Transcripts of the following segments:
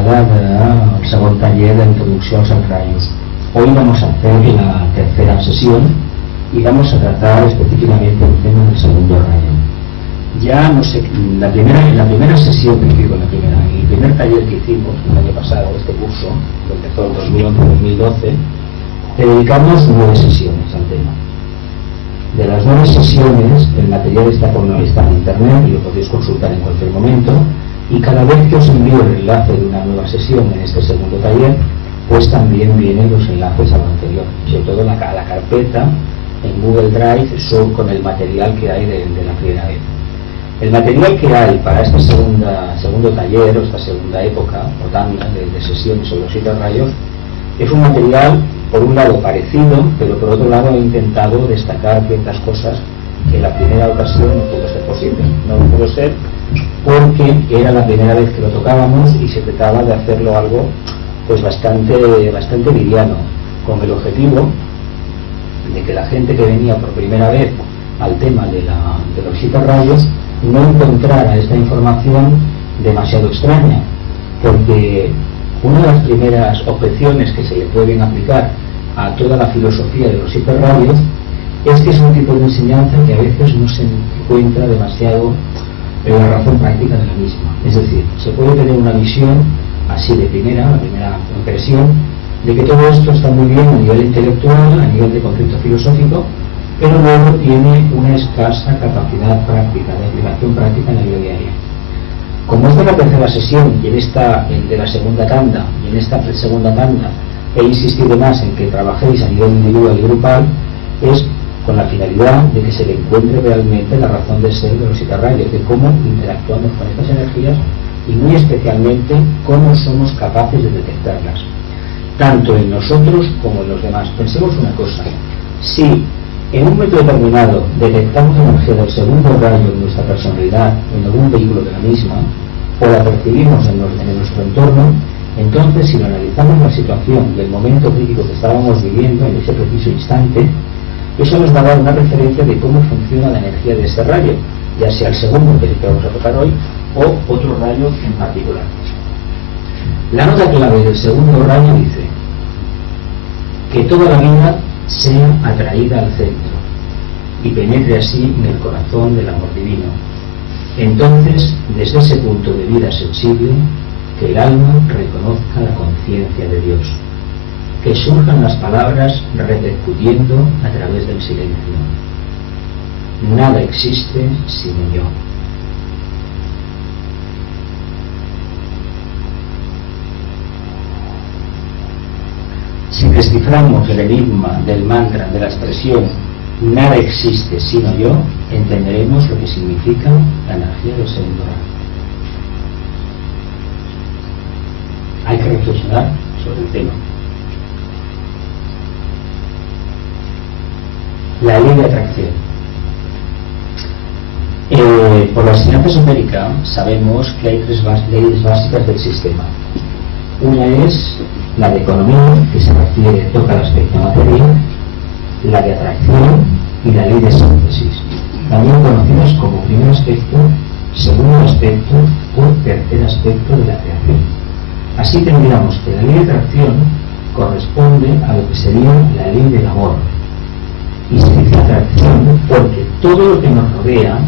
jornada del segon taller d'introducció als rayos. Hoy vamos a hacer la tercera sesión y vamos a tratar específicamente el tema del segundo rayo. Ya no sé, en la primera sesión que hicimos, en el primer taller que hicimos el año pasado, este curso, que empezó en 2011-2012, dedicamos 9 sesiones al tema. De las 9 sesiones, el material está en internet y lo podéis consultar en cualquier momento, y cada vez que os envío el enlace de una nueva sesión en este segundo taller, pues también vienen los enlaces a lo anterior, sobre todo a la carpeta en Google Drive con el material que hay de la primera vez. El material que hay para este segundo taller o esta segunda época o tanda de sesiones sobre los 7 rayos es un material, por un lado parecido, pero por otro lado he intentado destacar ciertas cosas que en la primera ocasión no pudo ser posible. No pudo ser porque era la primera vez que lo tocábamos y se trataba de hacerlo algo pues bastante liviano, con el objetivo de que la gente que venía por primera vez al tema de los 7 rayos no encontrara esta información demasiado extraña, porque una de las primeras objeciones que se le pueden aplicar a toda la filosofía de los 7 rayos es que es un tipo de enseñanza que a veces no se encuentra demasiado en la razón práctica de la misma. Es decir, se puede tener una visión así la primera impresión de que todo esto está muy bien a nivel intelectual, a nivel de concepto filosófico, pero luego tiene una escasa capacidad práctica, de aplicación práctica en la vida diaria. Como esta es la tercera sesión y en esta de la segunda tanda, y en esta segunda tanda he insistido más en que trabajéis a nivel individual y grupal, es con la finalidad de que se le encuentre realmente la razón de ser de los 7 rayos, de cómo interactuamos con estas energías y muy especialmente cómo somos capaces de detectarlas, tanto en nosotros como en los demás. Pensemos una cosa: si en un momento determinado detectamos la energía del segundo rayo en nuestra personalidad o en algún vehículo de la misma, o la percibimos en nuestro entorno, entonces si lo analizamos la situación y el momento crítico que estábamos viviendo en ese preciso instante, eso nos va a dar una referencia de cómo funciona la energía de ese rayo, ya sea el segundo que vamos a tocar hoy o otro rayo en particular. La nota clave del segundo rayo dice que toda la vida sea atraída al centro y penetre así en el corazón del amor divino. Entonces, desde ese punto de vida sensible, que el alma reconozca la conciencia de Dios, que surjan las palabras repercutiendo a través del silencio. Nada existe sino yo. Si desciframos el enigma del mantra de la expresión nada existe sino yo, entenderemos lo que significa la energía del segundo rayo. Hay que reflexionar sobre el tema. La ley de atracción. Por la enseñanza esotérica sabemos que hay 3 leyes básicas del sistema. Una es la de economía, que se refiere, toca el aspecto material, la de atracción y la ley de síntesis, también conocidas como primer aspecto, segundo aspecto o tercer aspecto de la creación. Así tendríamos que la ley de atracción corresponde a lo que sería la ley del amor, y se dice atracción porque todo lo que nos rodea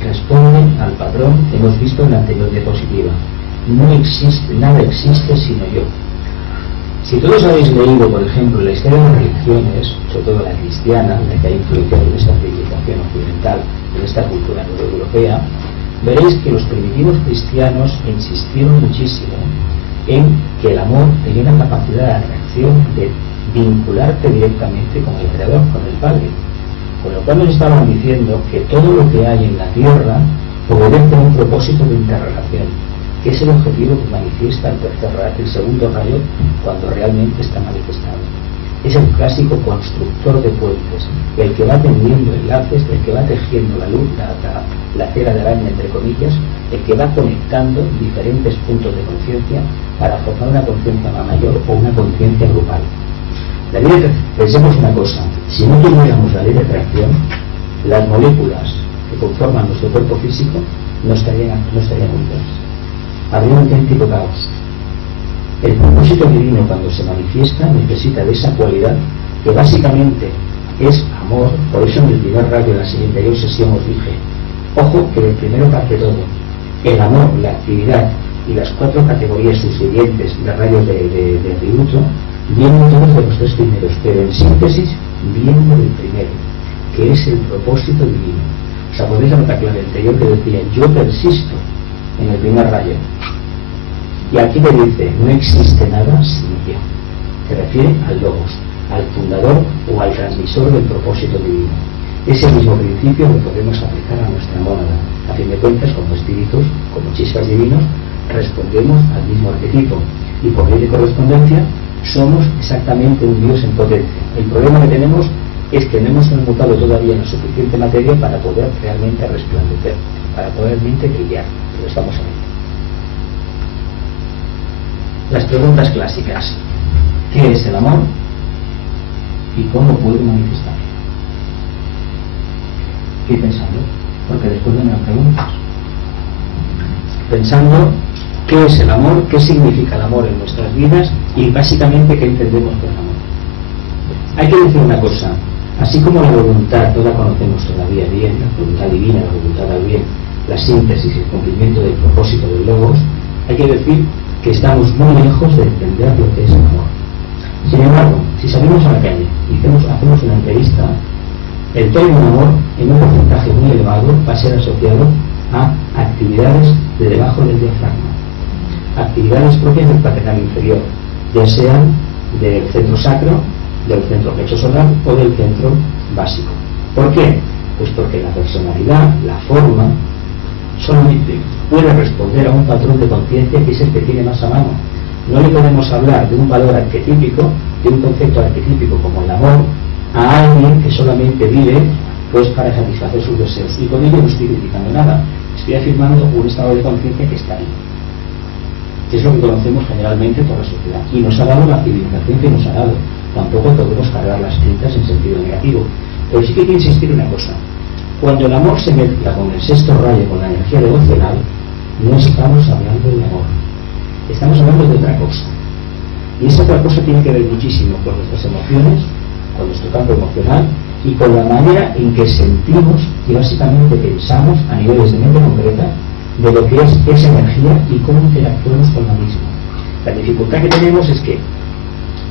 responde al patrón que hemos visto en la anterior diapositiva. No existe, nada existe sino yo. Si todos habéis leído, por ejemplo, la historia de las religiones, sobre todo la cristiana, la que ha influenciado en esta civilización occidental, en esta cultura europea, veréis que los primitivos cristianos insistieron muchísimo en que el amor tenía una capacidad de atracción, de vincularte directamente con el Creador, con el Padre. Con lo cual nos estaban diciendo que todo lo que hay en la Tierra obedece a un propósito de interrelación, que es el objetivo que manifiesta el segundo rayo cuando realmente está manifestado. Es el clásico constructor de puentes, el que va tendiendo enlaces, el que va tejiendo la luz, la tela de araña entre comillas, el que va conectando diferentes puntos de conciencia para formar una conciencia mayor o una conciencia grupal. Pensemos una cosa: si no tuviéramos la ley de atracción, las moléculas que conforman nuestro cuerpo físico no estarían unidas. habría un auténtico caos. El propósito divino, cuando se manifiesta, necesita de esa cualidad que básicamente es amor. Por eso en el primer rayo de la anterior sesión os dije, ojo, que del primero parte todo. El amor, la actividad y las 4 categorías subsiguientes de rayos de atributo vienen todos de los 3 primeros, pero en síntesis vienen del primero, que es el propósito divino. ¿Os acordáis de la clave anterior que decía, yo persisto en el primer rayo? Y aquí le dice, no existe nada sin yo. Se refiere al Logos, al fundador o al transmisor del propósito divino. Ese mismo principio lo podemos aplicar a nuestra mónada. A fin de cuentas, como espíritus, como chispas divinos, respondemos al mismo arquetipo. Y por ley de correspondencia, somos exactamente un Dios en potencia. El problema que tenemos es que no hemos transmutado todavía la suficiente materia para poder realmente resplandecer, para poder realmente brillar. Pero estamos ahí. Las preguntas clásicas. ¿Qué es el amor? ¿Y cómo puede manifestar? Estoy pensando, porque después de las preguntas, pensando qué es el amor, qué significa el amor en nuestras vidas y básicamente qué entendemos por el amor. Hay que decir una cosa, así como la voluntad no la conocemos todavía bien, la voluntad divina, la voluntad del bien, la síntesis y el cumplimiento del propósito del Logos, hay que decir que estamos muy lejos de entender lo que es el amor. Sin embargo, si salimos a la calle y hacemos una entrevista, el término amor en un porcentaje muy elevado va a ser asociado a actividades de debajo del diafragma, actividades propias del paternal inferior, ya sean del centro sacro, del centro pecho solar o del centro básico. ¿Por qué? Pues porque la personalidad, la forma, solamente puede responder a un patrón de conciencia que es el que tiene más a mano. No le podemos hablar de un valor arquetípico, de un concepto arquetípico como el amor, a alguien que solamente vive pues para satisfacer sus deseos. Y con ello no estoy criticando nada, estoy afirmando un estado de conciencia que está ahí. Es lo que conocemos generalmente por la sociedad. Y nos ha dado la civilización que nos ha dado. Tampoco podemos cargar las tintas en sentido negativo. Pero sí que quiero insistir en una cosa. Cuando el amor se mezcla con el sexto rayo, con la energía devocional, no estamos hablando de amor. Estamos hablando de otra cosa. Y esa otra cosa tiene que ver muchísimo con nuestras emociones, con nuestro campo emocional y con la manera en que sentimos y básicamente pensamos a niveles de mente concreta de lo que es esa energía y cómo interactuamos con la misma. La dificultad que tenemos es que,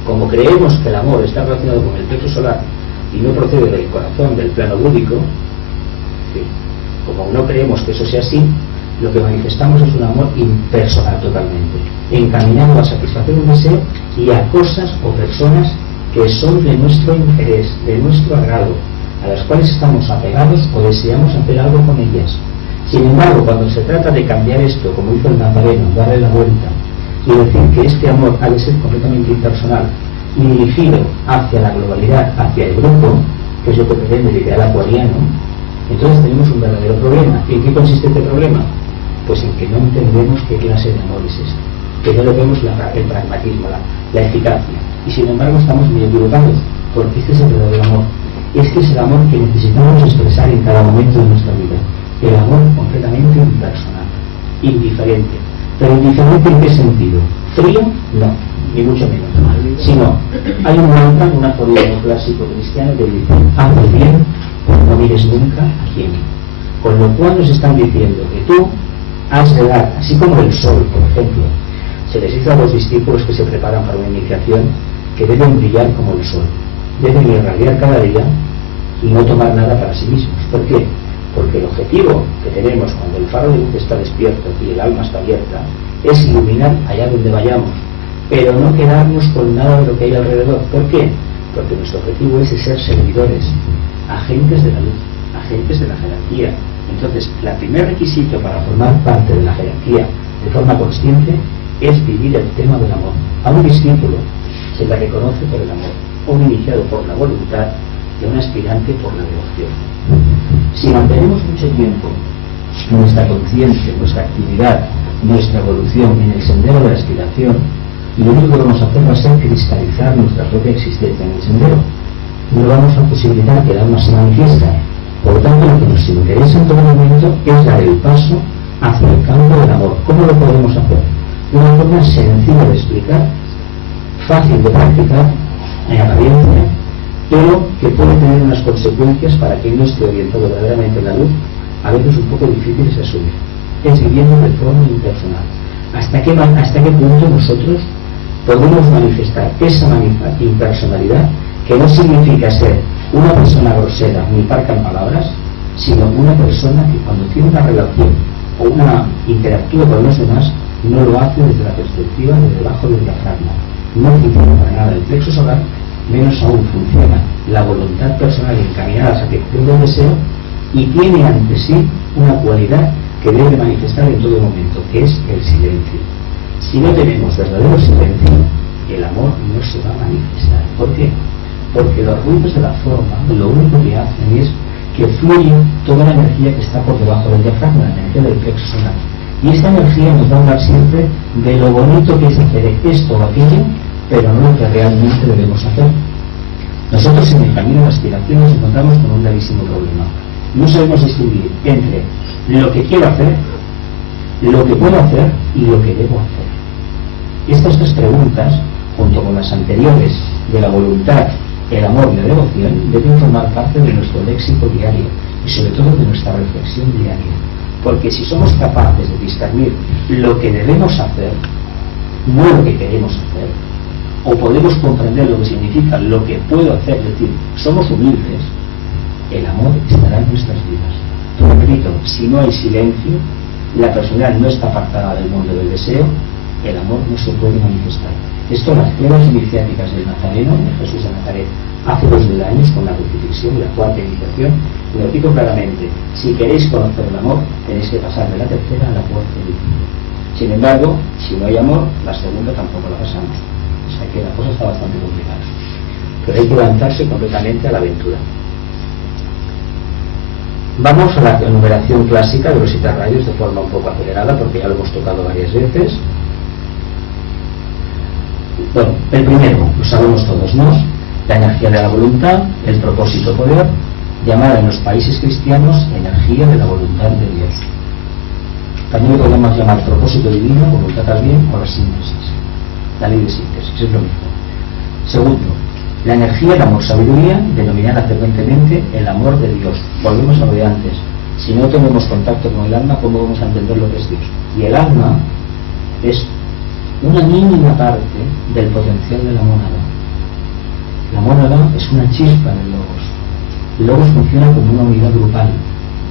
como creemos que el amor está relacionado con el plexo solar y no procede del corazón, del plano búdico, como no creemos que eso sea así, lo que manifestamos es un amor impersonal totalmente, encaminado a satisfacer un deseo y a cosas o personas que son de nuestro interés, de nuestro agrado, a las cuales estamos apegados o deseamos hacer algo con ellas. Sin embargo, cuando se trata de cambiar esto, como hizo el Nazareno, darle la vuelta y decir que este amor ha de ser completamente impersonal y dirigido hacia la globalidad, hacia el grupo, que es lo que pretende el ideal acuariano, entonces tenemos un verdadero problema. ¿Y en qué consiste este problema? Pues en que no entendemos qué clase de amor es este, que no lo vemos el pragmatismo, la eficacia, y sin embargo estamos muy equivocados, porque este es el verdadero amor. Este es el amor que necesitamos expresar en cada momento de nuestra vida, el amor completamente impersonal, indiferente. Pero indiferente ¿en qué sentido? Frío, no, ni mucho menos, sino hay un mantra, un aforismo clásico cristiano que dice: haz el bien, no mires nunca a quién. Con lo cual nos están diciendo que tú has de dar, así como el sol, por ejemplo, se les dice a los discípulos que se preparan para una iniciación que deben brillar como el sol, deben irradiar cada día y no tomar nada para sí mismos. ¿Por qué? Porque el objetivo que tenemos cuando el faro de luz está despierto y el alma está abierta es iluminar allá donde vayamos, pero no quedarnos con nada de lo que hay alrededor. ¿Por qué? Porque nuestro objetivo es ser servidores, agentes de la luz, agentes de la jerarquía. Entonces, el primer requisito para formar parte de la jerarquía de forma consciente es vivir el tema del amor. A un discípulo se le reconoce por el amor, un iniciado por la voluntad y un aspirante por la devoción. Si mantenemos mucho tiempo nuestra conciencia, nuestra actividad, nuestra evolución en el sendero de la aspiración, lo único que vamos a hacer va a ser cristalizar nuestra propia existencia en el sendero. No vamos a posibilitar que el alma se manifiesta. Por tanto, lo que nos interesa en todo momento es dar el paso hacia el campo del amor. ¿Cómo lo podemos hacer? De una forma sencilla de explicar, fácil de practicar, en apariencia, pero que puede tener unas consecuencias para quien no esté orientado verdaderamente en la luz, a veces un poco difíciles de asumir. Es viviendo de forma impersonal. ¿Hasta qué punto nosotros podemos manifestar esa impersonalidad, que no significa ser una persona grosera ni parca en palabras, sino una persona que cuando tiene una relación o una interactúa con los demás, no lo hace desde la perspectiva de debajo del diafragma? No funciona para nada el plexo solar, menos aún funciona la voluntad personal encaminada a la satisfacción del deseo, y tiene ante sí una cualidad que debe manifestar en todo momento, que es el silencio. Si no tenemos verdadero silencio, el amor no se va a manifestar. ¿Por qué? Porque los ruidos de la forma lo único que hacen es que fluye toda la energía que está por debajo del diafragma, la energía del plexo solar. Y esta energía nos va a hablar siempre de lo bonito que es hacer esto o aquello, pero no lo que realmente debemos hacer. Nosotros en el camino de la aspiración nos encontramos con un gravísimo problema. No sabemos distinguir entre lo que quiero hacer, lo que puedo hacer y lo que debo hacer. Estas tres preguntas, junto con las anteriores de la voluntad, el amor y la devoción, deben formar parte de nuestro léxico diario y sobre todo de nuestra reflexión diaria. Porque si somos capaces de discernir lo que debemos hacer, no lo que queremos hacer, o podemos comprender lo que significa lo que puedo hacer, es decir, somos humildes, el amor estará en nuestras vidas. Pero repito, si no hay silencio, la personalidad no está apartada del mundo del deseo, el amor no se puede manifestar. Esto las pruebas iniciáticas del Nazareno, de Jesús de Nazaret, hace 2000 años con la crucifixión y la cuarta iniciación, lo digo claramente: si queréis conocer el amor, tenéis que pasar de la tercera a la cuarta iniciación. Sin embargo, si no hay amor, la segunda tampoco la pasamos. O sea que la cosa está bastante complicada. Pero hay que lanzarse completamente a la aventura. Vamos a la enumeración clásica de los 7 rayos de forma un poco acelerada, porque ya lo hemos tocado varias veces. Bueno, el primero, lo sabemos todos, ¿no? La energía de la voluntad, el propósito poder, llamada en los países cristianos energía de la voluntad de Dios. También lo podemos llamar propósito divino, voluntad también, o la síntesis, la ley de síntesis, es lo mismo. Segundo, la energía del amor sabiduría, denominada frecuentemente el amor de Dios. Volvemos a lo de antes. Si no tenemos contacto con el alma, ¿cómo vamos a entender lo que es Dios? Y el alma es una mínima parte del potencial de la mónada. La mónada es una chispa del logos. El logos funciona como una unidad grupal,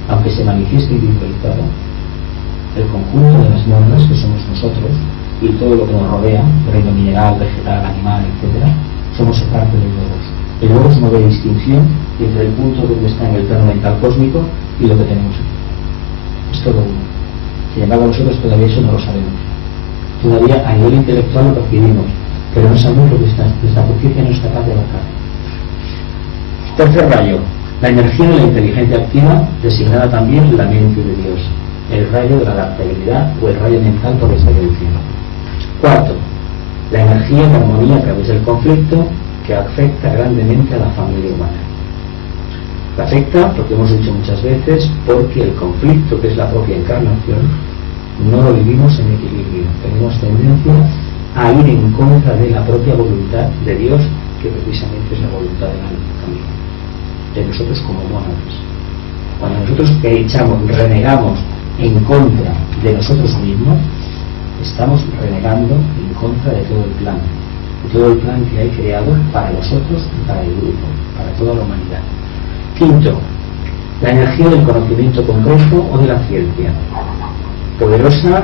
aunque se manifieste individualizado. El conjunto de las mónadas, que somos nosotros, y todo lo que nos rodea, reino mineral, vegetal, animal, etc., somos parte del logos. El logos no ve distinción entre el punto donde está en el plano mental cósmico y lo que tenemos aquí. Es todo uno. Sin embargo, nosotros todavía eso no lo sabemos. Todavía a nivel intelectual lo percibimos, pero no sabemos lo que nuestra conciencia no es capaz de abarcar. Tercer rayo, la energía de la inteligencia activa, designada también la mente de Dios, el rayo de la adaptabilidad o el rayo mental por excelencia. Cuarto, la energía de armonía a través del conflicto, que afecta grandemente a la familia humana. La afecta, porque hemos dicho muchas veces, porque el conflicto, que es la propia encarnación, no lo vivimos en equilibrio. Tenemos tendencia a ir en contra de la propia voluntad de Dios, que precisamente es la voluntad del alma también, de nosotros como mónadas. Cuando nosotros renegamos en contra de nosotros mismos, estamos renegando en contra de todo el plan que hay creado para nosotros y para el grupo, para toda la humanidad. Quinto, la energía del conocimiento concreto o de la ciencia, poderosa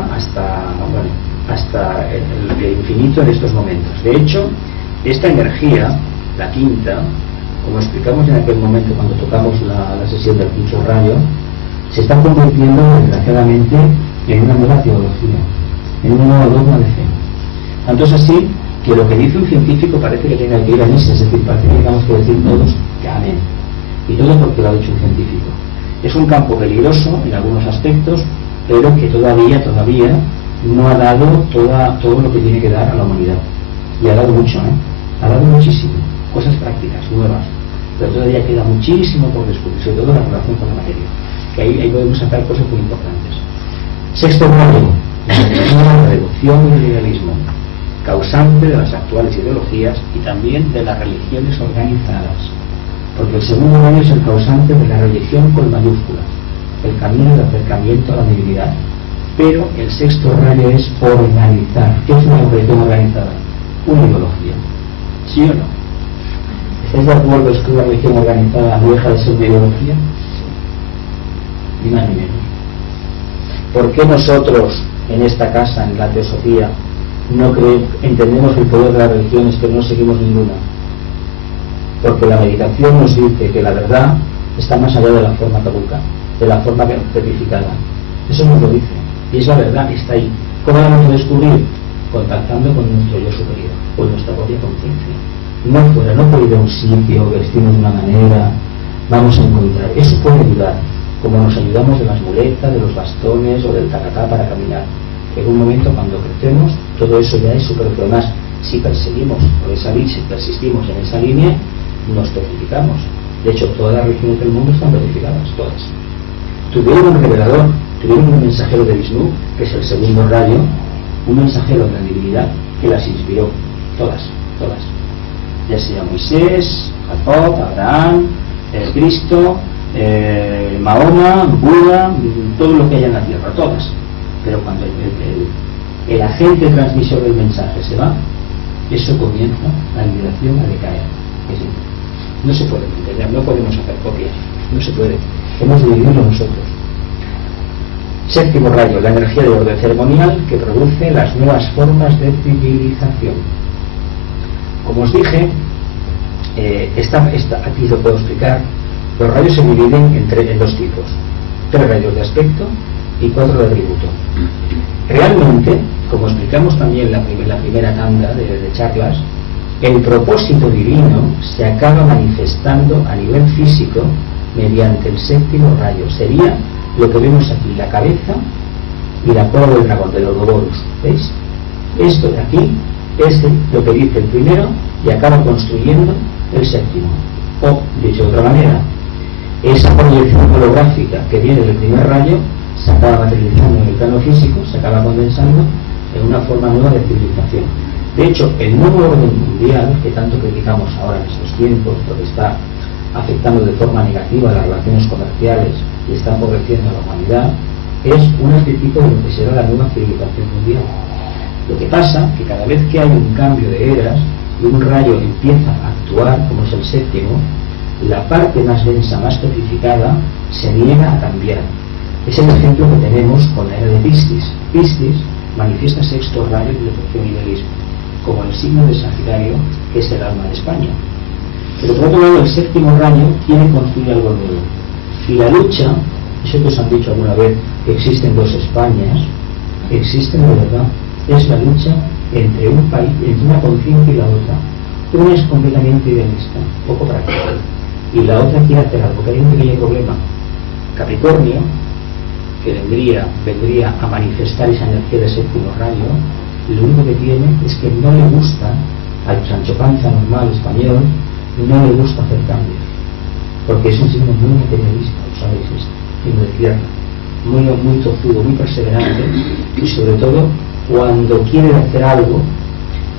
hasta el infinito en estos momentos. De hecho, esta energía, la quinta, como explicamos en aquel momento cuando tocamos la sesión del quinto rayo, se está convirtiendo desgraciadamente en una nueva teología, en un nuevo dogma de fe. Tanto es así que lo que dice un científico parece que tenga que ir a misa, es decir, parece que tengamos que decir todos que amén. Y todo porque lo ha dicho un científico. Es un campo peligroso en algunos aspectos, pero que todavía no ha dado todo lo que tiene que dar a la humanidad. Y ha dado mucho, ha dado muchísimo, cosas prácticas, nuevas, pero todavía queda muchísimo por descubrir, sobre todo en la relación con la materia, que ahí podemos sacar cosas muy importantes. Sexto rayo, la reducción y el idealismo, causante de las actuales ideologías y también de las religiones organizadas. Porque el segundo rayo es el causante de la religión con mayúsculas, el camino de acercamiento a la divinidad. Pero el sexto rayo es organizar. ¿Qué es una religión organizada? Una ideología. ¿Sí o no? ¿Estáis de acuerdo que una religión organizada no deja de ser una ideología? Ni más ni menos. ¿Por qué nosotros en esta casa, en la teosofía, no entendemos el poder de las religiones pero no seguimos ninguna? Porque la meditación nos dice que la verdad está más allá de la forma caduca, de la forma certificada. Eso nos lo dice. Y es la verdad, está ahí. ¿Cómo la vamos a descubrir? Contactando con nuestro yo superior, con nuestra propia conciencia. No fuera, no puede ir a un sitio, vestirnos de una manera, vamos a encontrar. Eso puede ayudar, como nos ayudamos de las muletas, de los bastones o del tacatá para caminar. En un momento, cuando crecemos, todo eso ya es superfluo. Además, si perseguimos por esa línea, si persistimos en esa línea, nos petrificamos. De hecho, todas las religiones del mundo están petrificadas, todas. Tuvieron un revelador, tuvieron un mensajero de Vishnu, que es el segundo rayo, un mensajero de la divinidad que las inspiró, todas. Ya sea Moisés, Jacob, Abraham, Cristo, Mahoma, Buda, todo lo que haya en la tierra, todas. Pero cuando el agente transmisor del mensaje se va, eso comienza la liberación a decaer. No se puede entender, no podemos hacer copias, no se puede. Hemos de vivirlo nosotros. Séptimo rayo, la energía de orden ceremonial que produce las nuevas formas de civilización. Como os dije, aquí lo puedo explicar. Los rayos se dividen en dos tipos: 3 rayos de aspecto y 4 de atributo. Realmente, como explicamos también la primera tanda de charlas, el propósito divino se acaba manifestando a nivel físico mediante el séptimo rayo. Sería lo que vemos aquí, la cabeza y la cola del dragón, del Ouroboros. ¿Veis? Esto de aquí es lo que dice el primero y acaba construyendo el séptimo. O, dicho de otra manera, esa proyección holográfica que viene del primer rayo se acaba materializando en el plano físico, se acaba condensando en una forma nueva de civilización. De hecho, el nuevo orden mundial, que tanto criticamos ahora en estos tiempos, porque está afectando de forma negativa las relaciones comerciales y está empobreciendo a la humanidad, es un arquetipo de lo que será la nueva civilización mundial. Lo que pasa que cada vez que hay un cambio de eras y un rayo empieza a actuar, como es el séptimo, la parte más densa, más petrificada, se niega a cambiar. Es el ejemplo que tenemos con la era de Piscis. Piscis manifiesta sexto rayo de devoción y idealismo, como el signo de Sagitario, que es el alma de España. Pero por otro lado, el séptimo rayo quiere construir algo nuevo. Y la lucha, eso que os han dicho alguna vez, que existen dos Españas, existen de verdad. Es la lucha entre un país, entre una conciencia y la otra. Una es completamente idealista, poco práctica, y la otra quiere hacer algo, porque hay un pequeño problema. Capricornio, que vendría a manifestar esa energía de séptimo rayo, lo único que tiene es que no le gusta al Sancho Panza normal español, no le gusta hacer cambios, porque es un signo muy materialista, lo sabéis esto, signo de tierra, muy tozudo, muy perseverante, y sobre todo cuando quiere hacer algo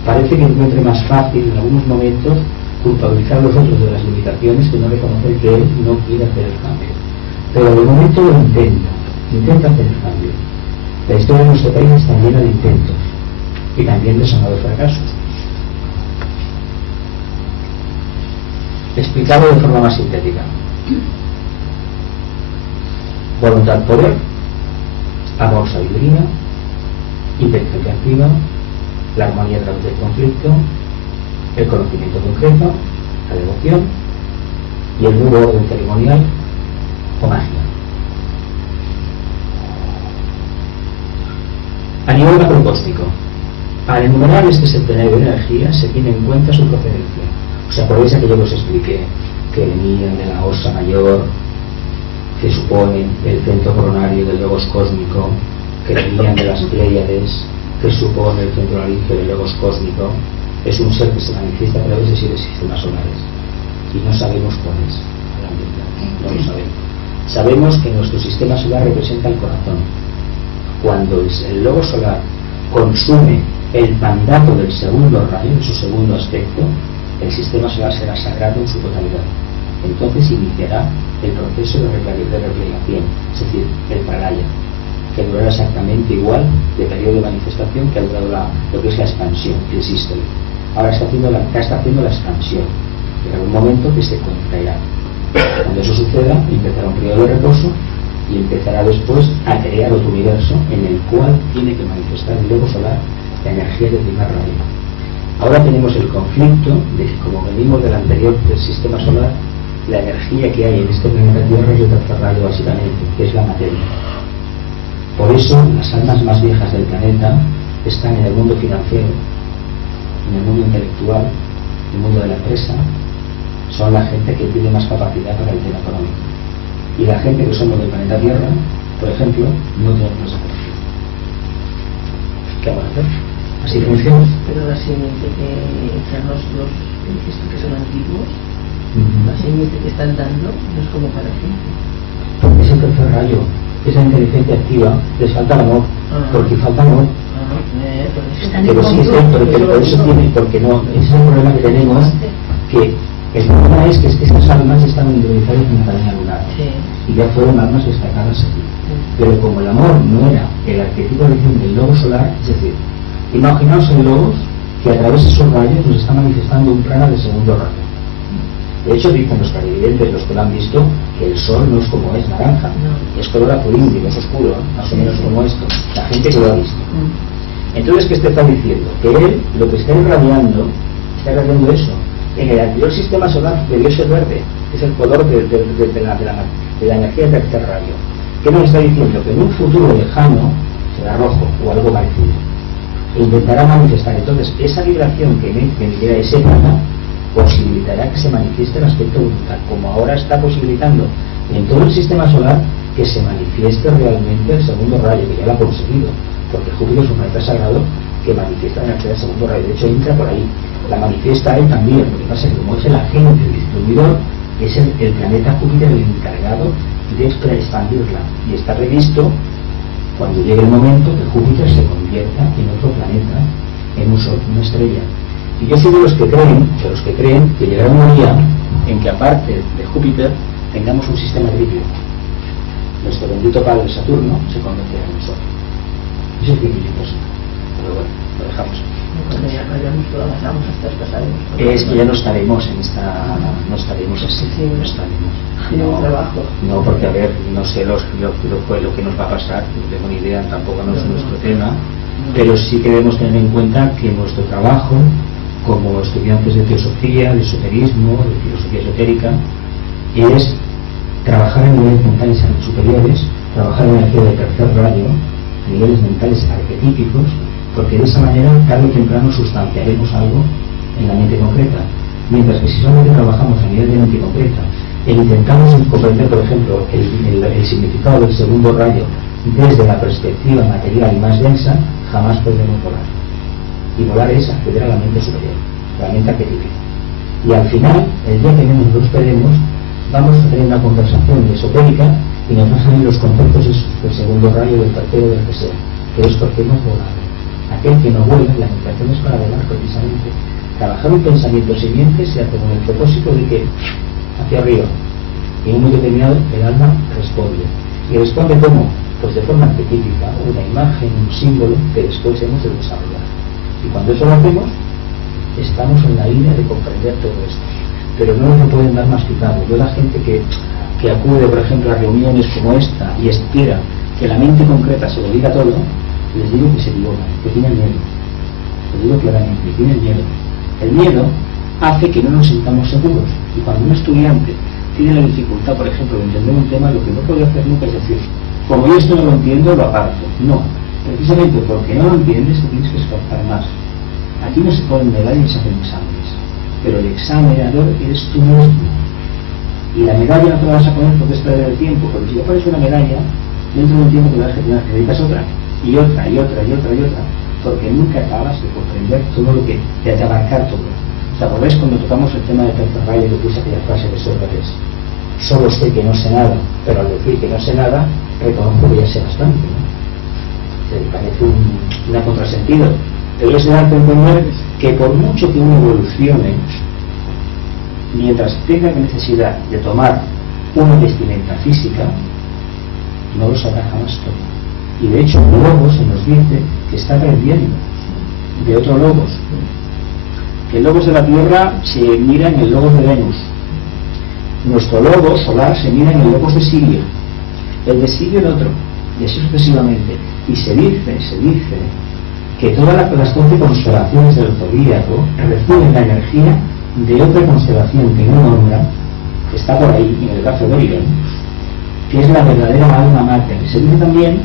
parece que encuentre más fácil en algunos momentos culpabilizar a los otros de las limitaciones que no reconocer que él no quiere hacer el cambio. Pero de momento lo intenta hacer el cambio. La historia de nuestro país está llena de intentos y también de sonados fracasos. Explicado de forma más sintética: voluntad, poder; amor, sabiduría; inteligencia activa; la armonía a través del conflicto; el conocimiento concreto; la devoción; y el nuevo orden ceremonial o magia. A nivel macrocósmico, al enumerar este centenario de energías se tiene en cuenta su procedencia. ¿Os acordáis aquello que os expliqué? Que venían de la Osa Mayor, que supone el centro coronario del logos cósmico, que venían de las Pléyades, que supone el centro analítico del logos cósmico. Es un ser que se manifiesta a través de 7 sistemas solares y no sabemos cuál es, no lo sabemos. Sabemos que nuestro sistema solar representa el corazón, cuando el logo solar consume el mandato del segundo rayo, en su segundo aspecto, el sistema solar será sagrado en su totalidad. Entonces iniciará el proceso de replegación, es decir, el pralaya, que durará exactamente igual de periodo de manifestación que ha durado lo que es la expansión, el sístole. Ahora está haciendo la expansión, en algún momento que se contraerá. Cuando eso suceda, empezará un periodo de reposo y empezará después a crear otro universo en el cual tiene que manifestar el logo solar la energía del primer rayo. Ahora tenemos el conflicto de que, como venimos del anterior del sistema solar, la energía que hay en este planeta Tierra es el tercer rayo básicamente, que es la materia. Por eso las almas más viejas del planeta están en el mundo financiero, en el mundo intelectual, en el mundo de la empresa. Son la gente que tiene más capacidad para el tema económico. Y la gente que somos del planeta Tierra, por ejemplo, no tenemos esa capacidad. ¿Qué vamos a hacer? Así funciona. Pero la simiente que echan los que son antiguos, la simiente que están dando, no es como para ti. Porque es el tercer rayo, esa inteligencia activa, les falta el amor, porque falta amor. Pero sí, pero eso tiene, porque no, ese es el problema que tenemos, que el problema es que estas almas están individualizadas en la cadena lunar, y ya fueron almas destacadas aquí. Pero como el amor no era el arquetipo del logo solar, es decir, imaginaos en logos que a través de esos rayos nos está manifestando un prana de segundo rayo. De hecho, dicen los clarividentes, los que lo han visto, que el sol no es como es naranja, es color azul índigo, es oscuro, más o menos como esto. La gente que lo ha visto. Entonces, ¿qué te está diciendo? Que él, lo que está irradiando eso. En el anterior sistema solar debió ser verde, que es el color de la energía del tercer rayo. ¿Qué nos está diciendo? Que en un futuro lejano será rojo o algo parecido. E intentará manifestar. Entonces, esa vibración que emitiera ese prana posibilitará que se manifieste el aspecto brutal, como ahora está posibilitando en todo el sistema solar que se manifieste realmente el segundo rayo, que ya lo ha conseguido, porque Júpiter es un planeta sagrado que manifiesta la energía del segundo rayo. De hecho, entra por ahí, la manifiesta él también. Lo que pasa es que, como es el agente, el distribuidor, es el planeta Júpiter el encargado de expandirla, y está previsto, cuando llegue el momento, que Júpiter se convierta en otro planeta, en un sol, una estrella. Y yo soy de los que creen que llegará un día en que, aparte de Júpiter, tengamos un sistema triplo. Nuestro bendito padre Saturno se convertirá en un sol. Eso es científico, pero bueno, lo dejamos. Cuando ya avanzamos hasta pasaremos. Es que ya no estaremos en esta, no estaremos así, no estaremos. No, porque a ver, no sé lo que nos va a pasar, no tengo ni idea, tampoco no es nuestro tema, pero sí que debemos tener en cuenta que nuestro trabajo como estudiantes de teosofía, de esoterismo, de filosofía esotérica, es trabajar en niveles mentales superiores, trabajar en la energía del tercer rayo, niveles mentales arquetípicos, porque de esa manera tarde o temprano sustanciaremos algo en la mente concreta. Mientras que si solamente trabajamos a nivel de mente concreta e intentamos comprender, por ejemplo, el significado del segundo rayo desde la perspectiva material y más densa, jamás podremos volar. Y volar es acceder a la mente superior, la mente arquetípica. Y al final, el día que menos nos esperemos, vamos a tener una conversación esotérica y nos van a salir los conceptos del segundo rayo, del tercero, del que sea, que es porque hemos volado. Aquel que no vuela, la meditación es para volar precisamente. Trabajar un pensamiento siguiente se hace con el propósito de que hacia arriba, y en un momento determinado el alma responde. ¿Y responde cómo? Pues de forma arquetípica, una imagen, un símbolo que después hemos de desarrollar. Y cuando eso lo hacemos, estamos en la línea de comprender todo esto. Pero no nos lo pueden dar masticado. Yo, la gente que acude, por ejemplo, a reuniones como esta y espera que la mente concreta se lo diga todo, les digo que se equivocan, que tienen miedo. Lo digo claramente, que tienen miedo. El miedo hace que no nos sintamos seguros. Y cuando un estudiante tiene la dificultad, por ejemplo, de entender un tema, lo que no puede hacer nunca es decir, como yo esto no lo entiendo, lo aparto. No, precisamente porque no lo entiendes, te tienes que esforzar más. Aquí no se ponen medallas ni se hacen exámenes, pero el examinador eres tú mismo. Y la medalla no te la vas a poner porque es perder el tiempo, porque si le pones una medalla, dentro de un tiempo te vas a necesitas otra, y otra, y otra, y otra, y otra, porque nunca acabas de comprender todo lo que te hace abarcar todo. ¿Os acordáis cuando tocamos el tema de tercer rayo que puse aquella frase de Sócrates? Solo sé que no sé nada, pero al decir que no sé nada, reconozco que ya sé bastante, ¿no? parece un contrasentido, pero es dar a entender que por mucho que uno evolucione, mientras tenga necesidad de tomar una vestimenta física, no lo sabrá jamás todo. Y de hecho, Logos se nos dice que está aprendiendo de otro Logos. Que el Logos de la Tierra se mira en el Logos de Venus. Nuestro Logos solar se mira en el Logos de Sirio. El de Sirio en otro. Y así sucesivamente. Y se dice que todas las 12 constelaciones del zodíaco reciben la energía de otra constelación que no nombra, que está por ahí en el grafo de Orión, que es la verdadera alma mater. Se dice también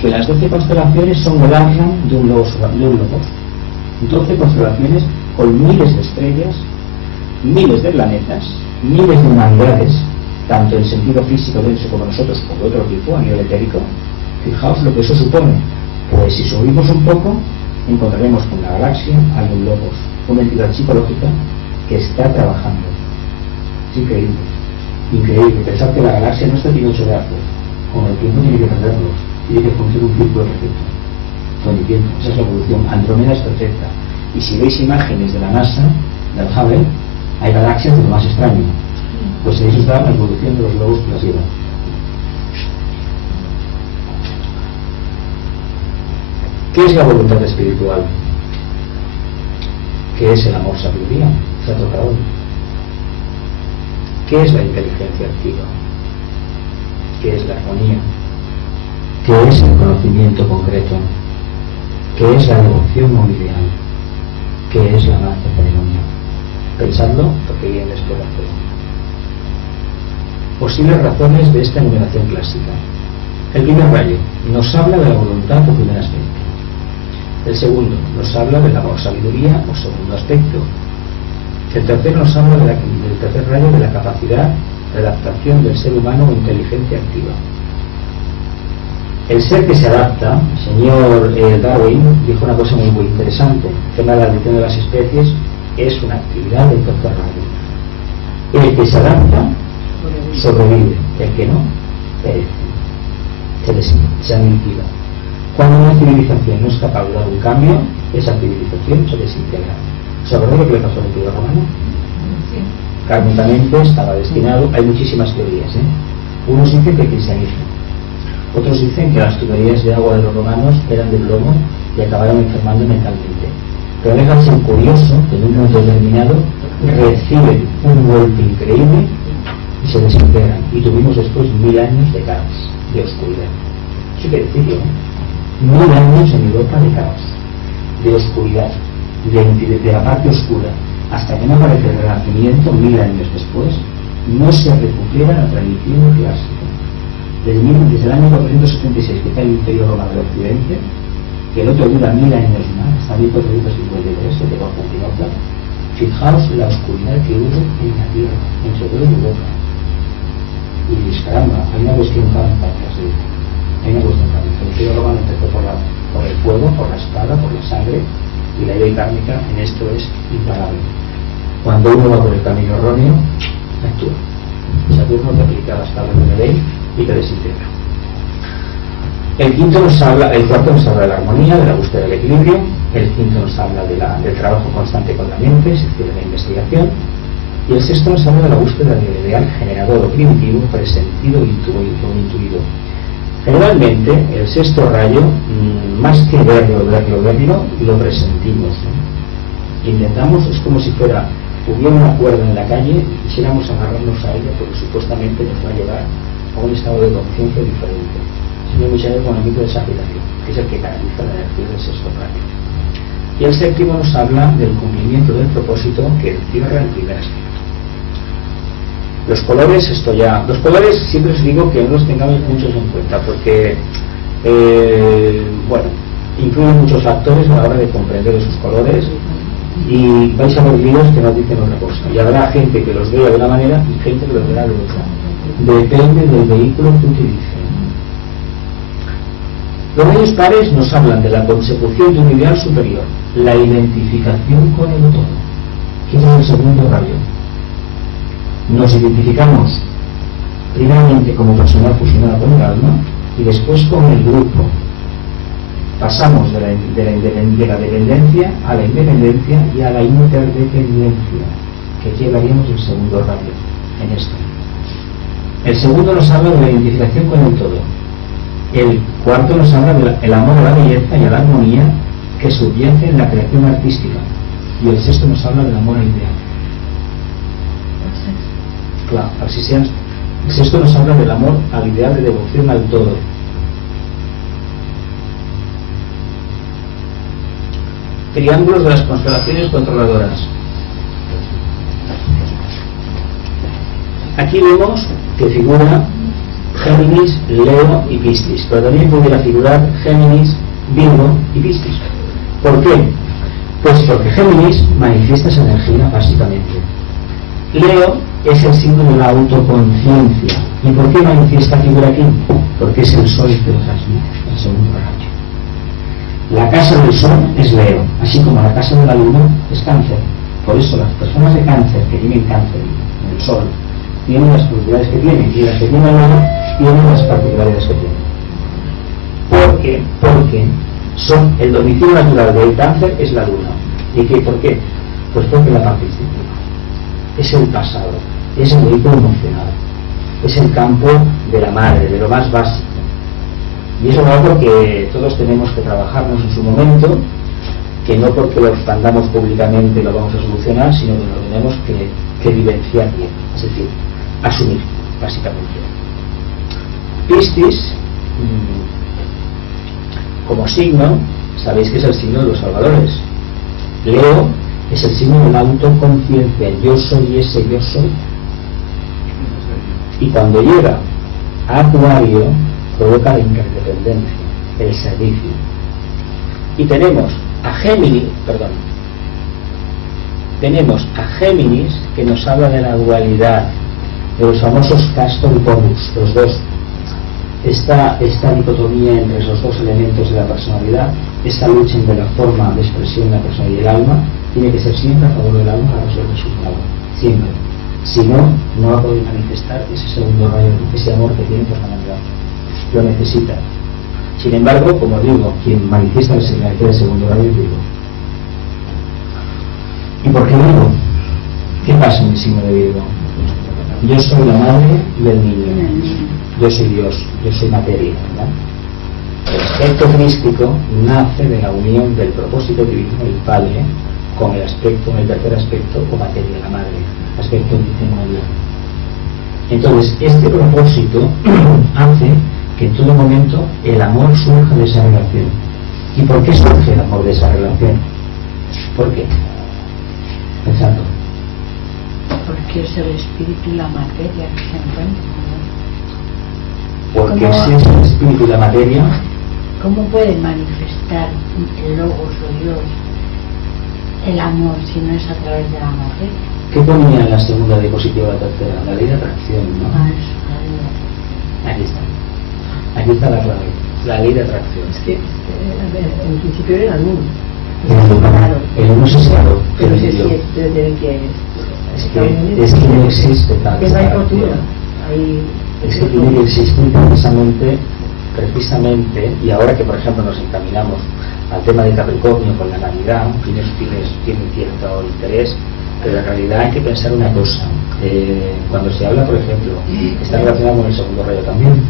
que las 12 constelaciones son el Arran de un Logos. 12 constelaciones con miles de estrellas, miles de planetas, miles de humanidades, tanto en sentido físico denso como nosotros, como otro tipo a nivel etérico. Fijaos lo que eso supone. Pues si subimos un poco, encontraremos con la galaxia algún Logos, una entidad psicológica que está trabajando. Es increíble, increíble. Pensar que la galaxia no está tiene 8 brazos, con el tiempo tiene que perderlos, tiene que funcionar un círculo perfecto con el tiempo. Esa es la evolución. Andrómeda es perfecta, y si veis imágenes de la NASA, del Hubble, hay galaxias de lo más extraño. Pues en eso está la evolución de los Logos que las llevan. ¿Qué es la voluntad espiritual? ¿Qué es el amor sabiduría? Se ha tocado hoy. ¿Qué es la inteligencia activa? ¿Qué es la armonía? ¿Qué es el conocimiento concreto? ¿Qué es la devoción no ideal? ¿Qué es la magia ceremonia? Pensadlo porque bien les puedo hacer. Posibles razones de esta enumeración clásica. El primer rayo nos habla de la voluntad por primer aspecto. El segundo nos habla del amor sabiduría o segundo aspecto. El tercero nos habla del tercer rayo de la capacidad de adaptación del ser humano o inteligencia activa. El ser que se adapta, el señor Darwin dijo una cosa muy interesante: el tema de la evolución de las especies es una actividad del tercer rayo. El que se adapta sobrevive, el que no perece, se aniquila. Cuando una civilización no es capaz de dar un cambio, esa civilización se desintegra. ¿Se acuerdan lo que le pasó al Imperio Romano? Sí. Kármicamente estaba destinado. Hay muchísimas teorías, Unos dicen que el cristianismo, otros dicen que las tuberías de agua de los romanos eran de plomo y acabaron enfermando mentalmente. Pero deja ser curioso que en un momento determinado reciben un golpe increíble y se desintegran. Y tuvimos después 1000 años de caos, de oscuridad. Eso hay que decirlo, 1000 años en Europa de caos, de oscuridad, de la parte oscura, hasta que no aparece el Renacimiento 1000 años después. No se recupera la tradición clásica. Desde el año 476 que está el Imperio Romano de Occidente, que el otro dura 1000 años más, hasta 1453, de Constantinopla. Fijaos la oscuridad que hubo en la tierra, sobre todo en Europa. Y dices, caramba, hay una cuestión kármica, hay una cuestión kármica. El Imperio Romano empezó por el fuego, por la espada, por la sangre, y la ley kármica en esto es imparable. Cuando uno va por el camino erróneo, actúa. Saturno te aplica las tablas de la ley y te desintegra. El cuarto nos habla de la armonía, de la búsqueda del equilibrio. El quinto nos habla del trabajo constante con la mente, es decir, de la investigación. Y el sexto nos habla de la búsqueda del ideal generador o primitivo, presentido o intuido. Generalmente, el sexto rayo, más que verlo, lo presentimos. Intentamos, es como si hubiera una cuerda en la calle y quisiéramos agarrarnos a ella, porque supuestamente nos va a llevar a un estado de conciencia diferente. Señor Michel con el mito de Sagitario, que es el que canaliza la energía del sexto rayo. Y el séptimo nos habla del cumplimiento del propósito que encierra el primer aspecto. Los colores, los colores siempre os digo que no los tengamos muchos en cuenta, porque influyen muchos factores a la hora de comprender esos colores, y vais a ver vídeos que nos dicen otra cosa, y habrá gente que los vea de una manera y gente que los verá de otra. Depende del vehículo que utilicen. Los rayos pares nos hablan de la consecución de un ideal superior, la identificación con el todo, que es el segundo rayo. Nos identificamos primeramente como personal fusionado con el alma y después con el grupo. pasamos de la dependencia a la independencia y a la interdependencia, que aquí hablaríamos del segundo rayo en esto. El segundo nos habla de la identificación con el todo. El cuarto nos habla del amor a la belleza y a la armonía que subyace en la creación artística. Y el sexto nos habla del amor al ideal. Claro, así sea. El sexto nos habla del amor al ideal de devoción al todo. Triángulos de las constelaciones controladoras. Aquí vemos que figura Géminis, Leo y Piscis, pero también pudiera figurar Géminis, Virgo y Piscis. ¿Por qué? Pues porque Géminis manifiesta esa energía básicamente. Leo es el signo de la autoconciencia. ¿Y por qué manifiesta figura aquí? Porque es el sol que lo transmite, el segundo rayo. La casa del sol es Leo, así como la casa de la luna es Cáncer. Por eso las personas de Cáncer que tienen Cáncer en el sol tienen las particularidades que tienen, y las que tienen Leo tienen las particularidades que tienen. Porque son el domicilio natural del Cáncer es la luna. ¿Y qué? ¿Por qué? Pues porque la parte instintiva es el pasado, es el vehículo emocional, es el campo de la madre, de lo más básico. Y eso es algo que todos tenemos que trabajarnos en su momento, que no porque lo expandamos públicamente lo vamos a solucionar, sino que lo tenemos que vivenciar bien, es decir, asumir, básicamente. Piscis, como signo, sabéis que es el signo de los salvadores. Leo es el signo de la autoconciencia, yo soy ese yo soy. Y cuando llega a Acuario, provoca la interdependencia, el servicio. Y tenemos a Géminis que nos habla de la dualidad, de los famosos castor y porus, los dos. Esta dicotomía entre esos dos elementos de la personalidad, esta lucha entre la forma de expresión de la personalidad y el alma, tiene que ser siempre a favor del alma para resolver el resultado. Siempre. Si no, no va a poder manifestar ese segundo rayo, ese amor que tiene por la humanidad. Lo necesita. Sin embargo, como digo, quien manifiesta la energía del segundo rayo es Virgo. ¿Y por qué Virgo? ¿Qué pasa en el signo de Virgo? Yo soy la madre del niño. Yo soy Dios, yo soy materia, ¿verdad? El aspecto crístico nace de la unión del propósito divino, el Padre, con el tercer aspecto, o materia, la madre, aspecto divino. Entonces, este propósito hace que en todo momento el amor surja de esa relación. ¿Y por qué surge el amor de esa relación? ¿Por qué? Pensando. Porque es el espíritu y la materia que se encuentran. Porque si es el espíritu y la materia, ¿cómo puede manifestar el Logos o Dios el amor si no es a través de la materia? ¿qué ponía en la segunda diapositiva, la tercera? La ley de atracción, ¿no? Aquí está. Aquí está la clave. La ley de atracción. Es que, a ver, en principio era el uno. El uno se separó. Pero sí, debe que es que no existe tal que no hay rotura. Es que tiene que existir precisamente, y ahora que por ejemplo nos encaminamos al tema de Capricornio con la Navidad, tiene cierto interés, pero en realidad hay que pensar una cosa. Cuando se habla, por ejemplo, está relacionado con el segundo rayo también,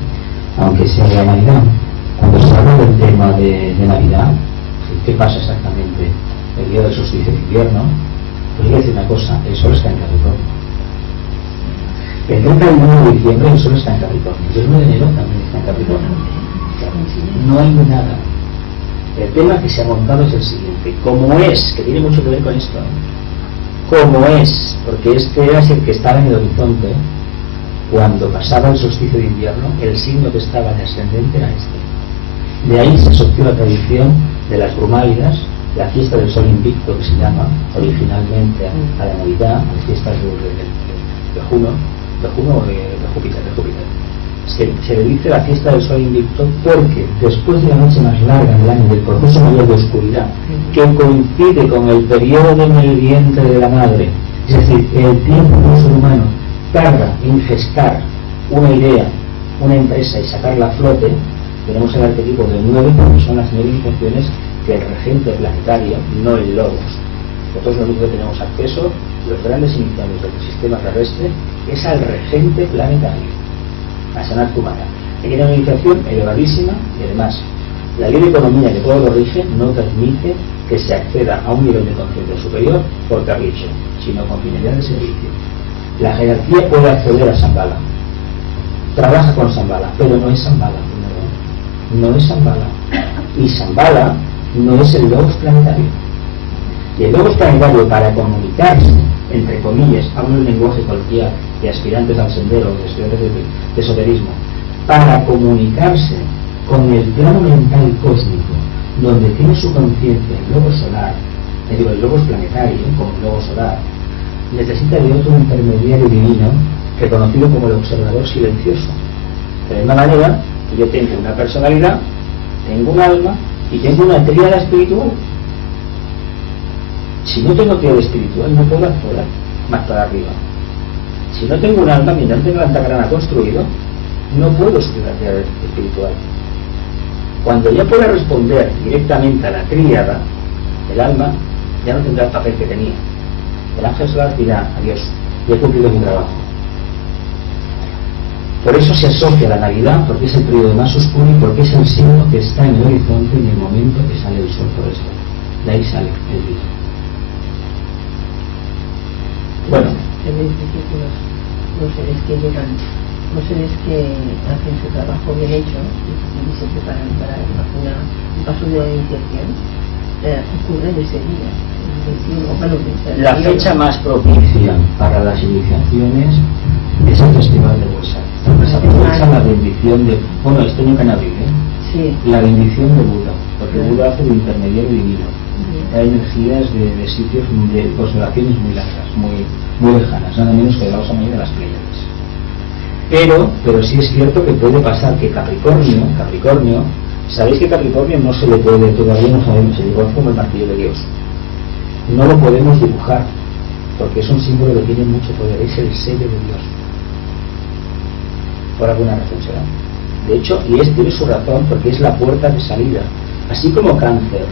aunque sea de la Navidad, cuando se habla del tema de Navidad, ¿qué pasa exactamente? El día del solsticio de invierno, pues voy a decir una cosa, el sol está en Capricornio. El 31 de diciembre el sol está en Capricornio, el 1 de enero también está en Capricornio. No hay nada. El tema que se ha montado es el siguiente: como es, que tiene mucho que ver con esto, como es, porque este era el que estaba en el horizonte cuando pasaba el solsticio de invierno, el signo que estaba en ascendente era este. De ahí se asoció la tradición de las brumálidas, la fiesta del sol invicto, que se llama originalmente a la Navidad, las fiestas de Juno o de Júpiter. Es que se le dice la fiesta del sol invicto porque después de la noche más larga del año, del proceso mayor de oscuridad, que coincide con el periodo en el vientre de la madre, es decir, el tiempo que un ser humano tarda en gestar una idea, una empresa y sacarla a flote, tenemos el arquetipo de 9, porque son las 9 iniciaciones que el regente planetario, no el logos. Nosotros lo único que tenemos acceso, los grandes iniciados del sistema terrestre, es al regente planetario, a Sanat Kumara. Aquí tiene una iniciación elevadísima y además la ley de economía que todo lo rige no permite que se acceda a un nivel de conciencia superior por capricho, sino con finalidad de servicio. La jerarquía puede acceder a Shambhala, trabaja con Shambhala, pero no es Shambhala, no es Shambhala. Y Shambhala no es el logos planetario. Y el logos planetario, para comunicarse, entre comillas, hablo en lenguaje coloquial de aspirantes al sendero, de estudiantes de esoterismo, para comunicarse con el plano mental cósmico, donde tiene su conciencia el logos solar, el logos planetario, como el logos solar, necesita de otro intermediario divino, reconocido como el observador silencioso. De la misma manera que yo tengo una personalidad, tengo un alma y tengo una tríada espiritual. Si no tengo tríada espiritual, no puedo acceder más para arriba. Si no tengo un alma, mientras tengo la antagrana construido, no puedo subir la tríada espiritual. Cuando ya pueda responder directamente a la tríada, el alma ya no tendrá el papel que tenía. El ángel solar dirá: adiós, ya he cumplido mi trabajo. Por eso se asocia la Navidad, porque es el periodo más oscuro y porque es el signo que está en el horizonte en el momento que sale el sol por esto. De ahí sale el día. Bueno. Los seres que llegan, los seres que hacen su trabajo bien hecho y se preparan para un paso de iniciación, ocurre en ese día. La fecha más propicia para las iniciaciones es el Festival de Bolsa. Se aprovecha la bendición de, bueno, este nunca en abril, sí. La bendición de Buda, porque Buda hace de intermediario divino. Hay energías de sitios de constelaciones muy largas, muy lejanas, nada menos que la osa mayor de las Pléyades. Pero sí es cierto que puede pasar que Capricornio, sabéis que Capricornio no se le puede, todavía no sabemos, se dibuja como el martillo de Dios. No lo podemos dibujar, porque es un símbolo que tiene mucho poder, es el sello de Dios. Por alguna razón será. De hecho, tiene su razón, porque es la puerta de salida. Así como Cáncer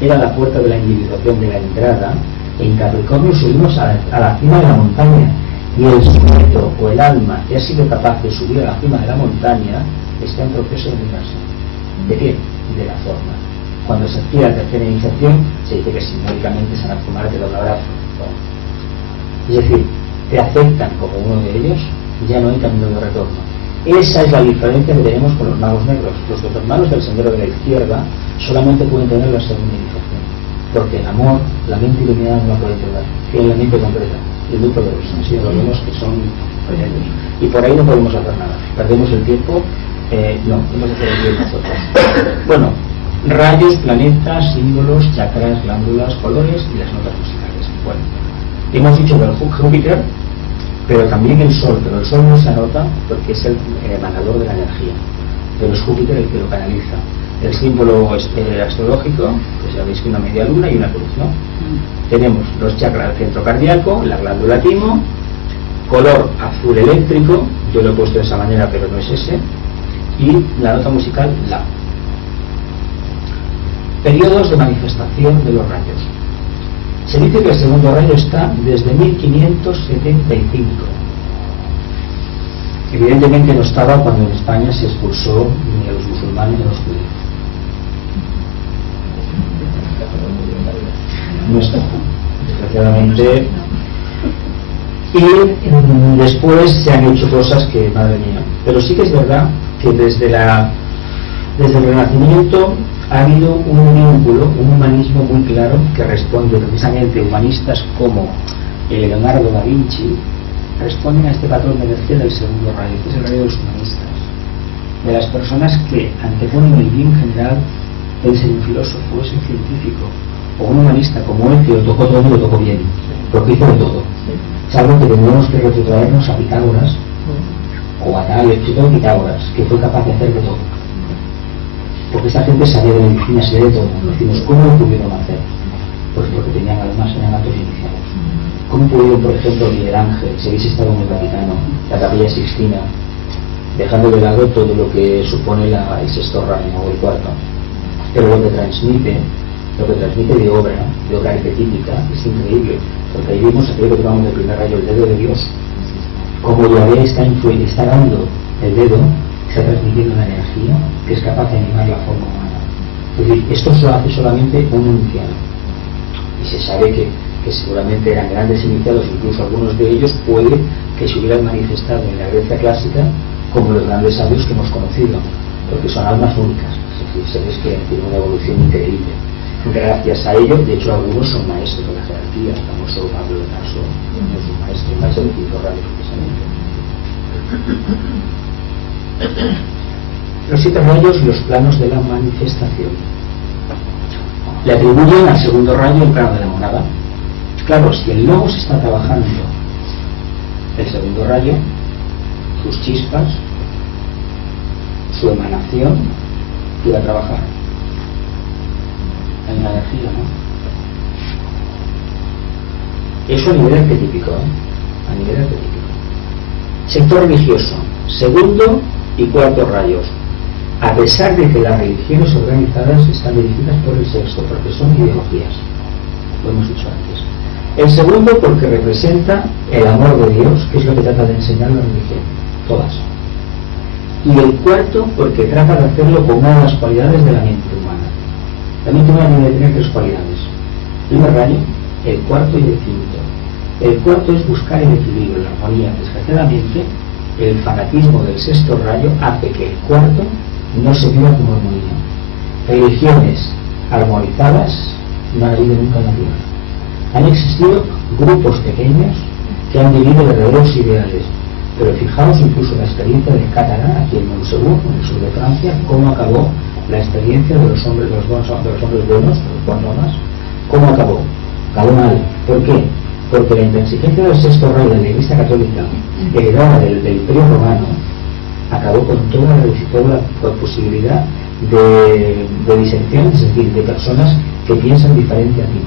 era la puerta de la individuación, de la entrada, en Capricornio subimos a la cima de la montaña, y el sujeto o el alma que ha sido capaz de subir a la cima de la montaña está en proceso de mudarse. ¿De qué? De la forma. Cuando se adquiere la tercera iniciación, se dice que simbólicamente Sanat Kumara te da un abrazo. Es decir, te aceptan como uno de ellos, ya no hay camino de retorno. Esa es la diferencia que tenemos con los magos negros. Los hermanos del sendero de la izquierda solamente pueden tener la segunda iniciación, porque el amor, la mente iluminada no la puede tener, tiene la mente completa, el muy poderoso. Así lo vemos que son tremendos. Y por ahí no podemos hacer nada, perdemos el tiempo, no, hemos de hacer el tiempo nosotros. Bueno, rayos, planetas, símbolos, chakras, glándulas, colores y las notas musicales. Bueno, hemos dicho del Júpiter, pero también el Sol, pero el Sol no se anota porque es el emanador de la energía, pero es Júpiter el que lo canaliza. El símbolo astrológico, pues sabéis que una media luna y una cruz, ¿no? Tenemos los chakras del centro cardíaco, la glándula timo, color azul eléctrico, yo lo he puesto de esa manera pero no es ese, y la nota musical La. Periodos de manifestación de los rayos. Se dice que el segundo rayo está desde 1575. Evidentemente no estaba cuando en España se expulsó ni a los musulmanes ni a los judíos. No está, desgraciadamente. Y después se han hecho cosas que, madre mía. Pero sí que es verdad que desde el Renacimiento ha habido un vínculo, un humanismo muy claro que responde precisamente humanistas como Leonardo da Vinci, responden a este patrón de energía del segundo rayo, que es el rayo de los humanistas, de las personas que anteponen el bien general, puede ser un filósofo, es un científico, o un humanista como él, que lo tocó todo y lo tocó bien, porque hizo de todo. Es algo que tendríamos que retrotraernos a Pitágoras, o a Tales, sobre todo Pitágoras, que fue capaz de hacer de todo. Porque esta gente sabía de medicina, sabía de todo. Decimos, ¿cómo lo pudieron hacer? Pues porque tenían además eran actos iniciados. ¿Cómo pudieron, por ejemplo, Miguel Ángel, si habéis estado en el Vaticano, la Capilla Sixtina, dejando de lado todo lo que supone el sexto rayo o el cuarto. Pero lo que transmite de obra arquetípica es increíble, porque ahí vimos aquello que llamamos del primer rayo, el dedo de Dios. Como Yahvé está dando el dedo, está transmitiendo una energía que es capaz de animar la forma humana. Es decir, esto lo hace solamente un iniciado. Y se sabe que seguramente eran grandes iniciados, incluso algunos de ellos puede que se hubieran manifestado en la Grecia clásica como los grandes sabios que hemos conocido, porque son almas únicas. Es decir, se ve que tiene una evolución increíble. Gracias a ello, de hecho, algunos son maestros de la jerarquía. El famoso Pablo de Tarso es un maestro de quinto rayo precisamente. Los 7 rayos y los planos de la manifestación. Le atribuyen al segundo rayo el plano de la monada. Claro, si el logos está trabajando el segundo rayo, sus chispas, su emanación, ¿qué va a trabajar? Hay una energía, ¿no? Eso a nivel arquetípico, a nivel arquetípico. Sector religioso, segundo y cuarto rayos. A pesar de que las religiones organizadas están dirigidas por el sexto, porque son ideologías, lo hemos dicho antes. El segundo porque representa el amor de Dios, que es lo que trata de enseñar la religión, todas. Y el cuarto porque trata de hacerlo con una de las cualidades de la mente humana. La mente humana debe tener 3 cualidades: el primer rayo, el cuarto y el quinto. El cuarto es buscar el equilibrio, la armonía. Desgraciadamente, el fanatismo del sexto rayo hace que el cuarto no se viva como armonía. Religiones armonizadas no han habido nunca en la tierra. Han existido grupos pequeños que han vivido verdaderos ideales, pero fijaos incluso la experiencia de Catalá, aquí en Montsegur, en el sur de Francia, cómo acabó la experiencia de los hombres buenos, de los buenos, cómo acabó. Acabó mal. ¿Por qué? Porque la intransigencia del sexto rayo de la Iglesia Católica, heredada del Imperio Romano, acabó con toda la posibilidad de disensiones, es decir, de personas que piensan diferente a ti.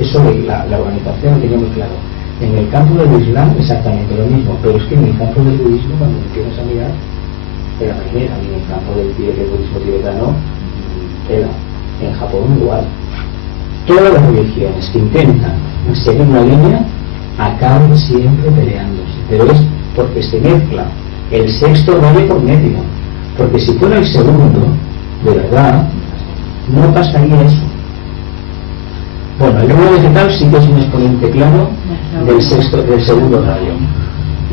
Eso la organización lo tenía muy claro. En el campo del Islam exactamente lo mismo, pero es que en el campo del budismo, cuando empiezas a mirar, de la primera, y en el campo del budismo tibetano, en Japón igual. Todas las religiones que intentan seguir una línea acaban siempre peleándose, pero es porque se mezcla el sexto rayo por medio, porque si fuera el segundo, de verdad, no pasaría eso. Bueno, el reino vegetal sí que es un exponente claro del segundo rayo.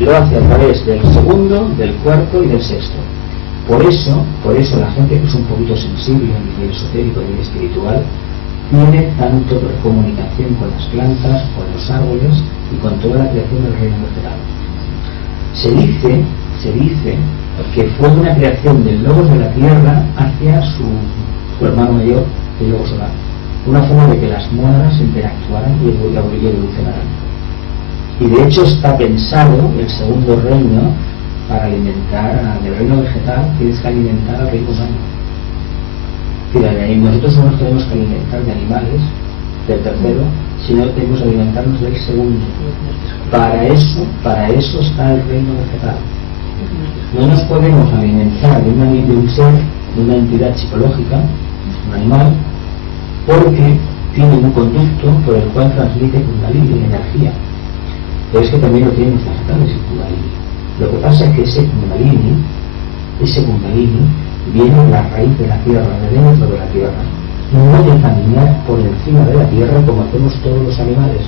Lo hace a través del segundo, del cuarto y del sexto. Por eso la gente que es un poquito sensible a nivel esotérico, a nivel espiritual, tiene tanto comunicación con las plantas, con los árboles y con toda la creación del reino vegetal. Se dice que fue una creación del logos de la tierra hacia su hermano mayor, el logos solar. Una forma de que las mónadas interactuaran y evolucionaran. Y de hecho está pensado el segundo reino para alimentar al reino vegetal, tienes que alimentar al reino humano. Nosotros no nos tenemos que alimentar de animales del tercero, sino tenemos que alimentarnos del segundo. Para eso está el reino vegetal. No nos podemos alimentar de un ser, de una entidad psicológica, un animal, porque tiene un conducto por el cual transmite Kundalini, energía. Pero es que también lo tienen los vegetales, el Kundalini. Lo que pasa es que ese Kundalini viene de la raíz de la tierra, de dentro de la tierra, no de caminar por encima de la tierra como hacemos todos los animales.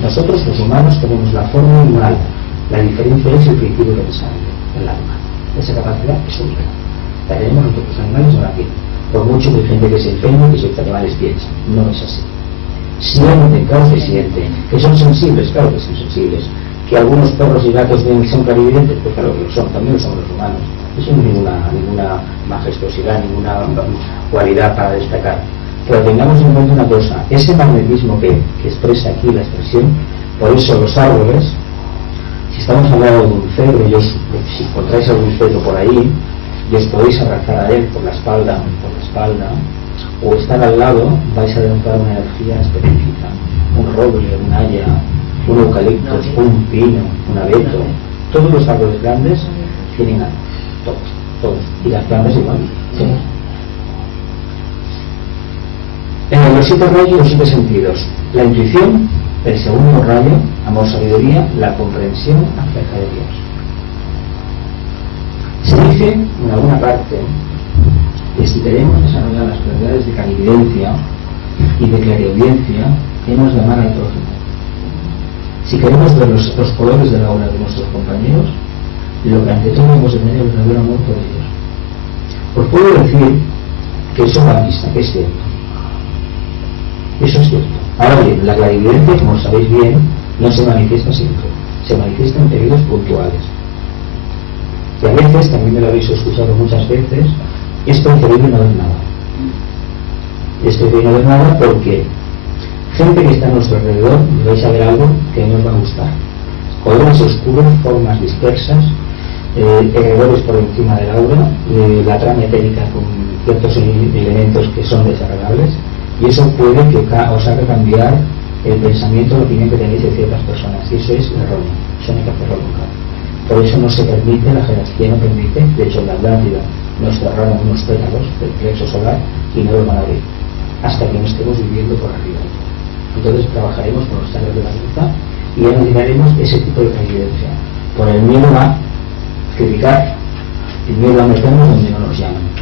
Nosotros los humanos tenemos la forma animal, la diferencia es el principio del desarrollo, el alma. Esa capacidad es única, la tenemos nosotros, los animales no la tienen. Por mucho que hay gente que se enferma y que los animales piensan, no es así. Sienten, claro que sienten, que son sensibles, claro que son sensibles, que algunos perros y gatos son clarividentes, pues claro que lo son, también lo son los humanos. Eso no es ninguna majestuosidad, ninguna cualidad para destacar. Pero tengamos en cuenta una cosa, ese magnetismo que expresa aquí la expresión, por eso los árboles, si estamos hablando de un cedro, si encontráis algún cedro por ahí, y os podéis abrazar a él por la espalda, o estar al lado, vais a denotar una energía específica. Un roble, un haya, un eucalipto, un pino, un abeto, todos los árboles grandes tienen algo. todos. Y las plantas igual. Sí. Los 7 rayos, los 7 sentidos. La intuición, el segundo rayo, amor, sabiduría, la comprensión acerca de Dios. Se dice en alguna parte que si queremos desarrollar las cualidades de clarividencia y de clariaudiencia, hemos de amar al prójimo. Si queremos ver los colores de la obra de nuestros compañeros, lo que ante todo hemos de tener el verdadero amor por ellos. Os puedo decir que eso va a vista, que es cierto. Eso es cierto. Ahora bien, la clarividencia, como sabéis bien, no se manifiesta siempre. Se manifiesta en periodos puntuales. Y a veces, también me lo habéis escuchado muchas veces, es preferible no ver nada. Es preferible no ver nada porque gente que está a nuestro alrededor, vais a ver algo que no os va a gustar. Colores oscuros, formas dispersas, errores por encima del aura, la trama etérica con ciertos elementos que son desagradables, y eso puede que os haga cambiar el pensamiento, la opinión que tenéis de ciertas personas, y eso es erróneo, eso no hay que hacerlo nunca. Por eso no se permite, la jerarquía no permite, de hecho en la Atlántida nos cerraron unos pétalos del plexo solar y no lo van a abrir, hasta que no estemos viviendo por arriba. Entonces trabajaremos con los chakras de la cabeza y eliminaremos ese tipo de clarividencia. Por el miedo a criticar, el miedo a meternos donde no nos llaman.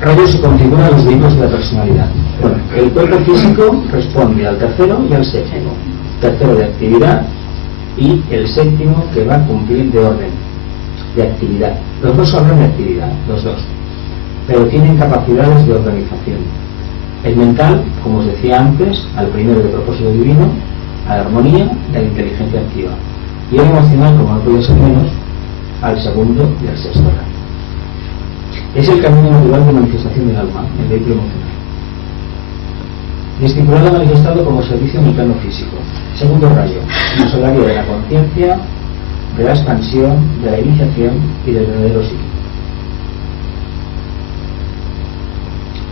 Rayos se configuran los vehículos de la personalidad. Bueno, el cuerpo físico responde al tercero y al séptimo. Tercero de actividad y el séptimo que va a cumplir de orden, de actividad. Los dos hablan de actividad, los dos, pero tienen capacidades de organización. El mental, como os decía antes, al primero de propósito divino, a la armonía y a la inteligencia activa. Y el emocional, como no puede ser menos, al segundo y al sexto rayo. Es el camino natural de manifestación del alma, el vehículo emocional. Estipulado manifestado como servicio en el plano físico. Segundo rayo, nos hablaría de la conciencia, de la expansión, de la iniciación y del verdadero psíquico.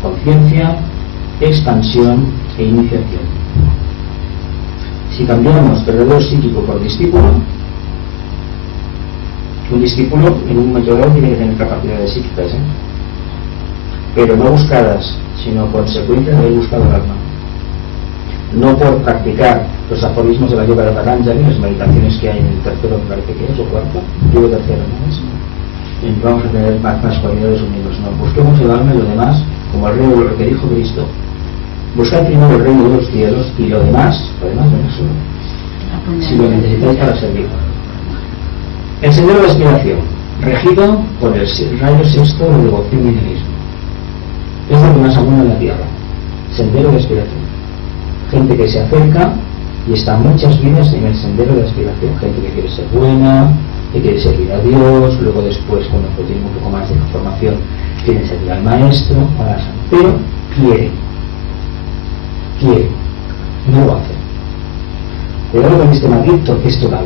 Conciencia, expansión e iniciación. Si cambiamos verdadero psíquico por discípulo, un discípulo en un momento dado tiene que tener capacidades psíquicas, pero no buscadas, sino consecuencia de haber buscado el alma. No por practicar los aforismos de la yoga de Patanjali, las meditaciones que hay en el tercero, me parece que es, o cuarto, digo tercero, ¿no es? Y vamos a tener más cualidades unidos, no, busquemos el alma y lo demás, como el reino de lo que dijo Cristo. Buscad primero el reino de los cielos y lo demás vendrá solo. Si lo necesitáis para servir. El sendero de la aspiración, regido por el rayo sexto de devoción y nihilismo. Es lo que más abunda en la tierra. Sendero de aspiración. Gente que se acerca y está muchas vidas en el sendero de la aspiración. Gente que quiere ser buena, que quiere servir a Dios, luego después, cuando tiene un poco más de formación, quiere servir al maestro, pero quiere, no lo hace. Cuidado con este matiz porque es total,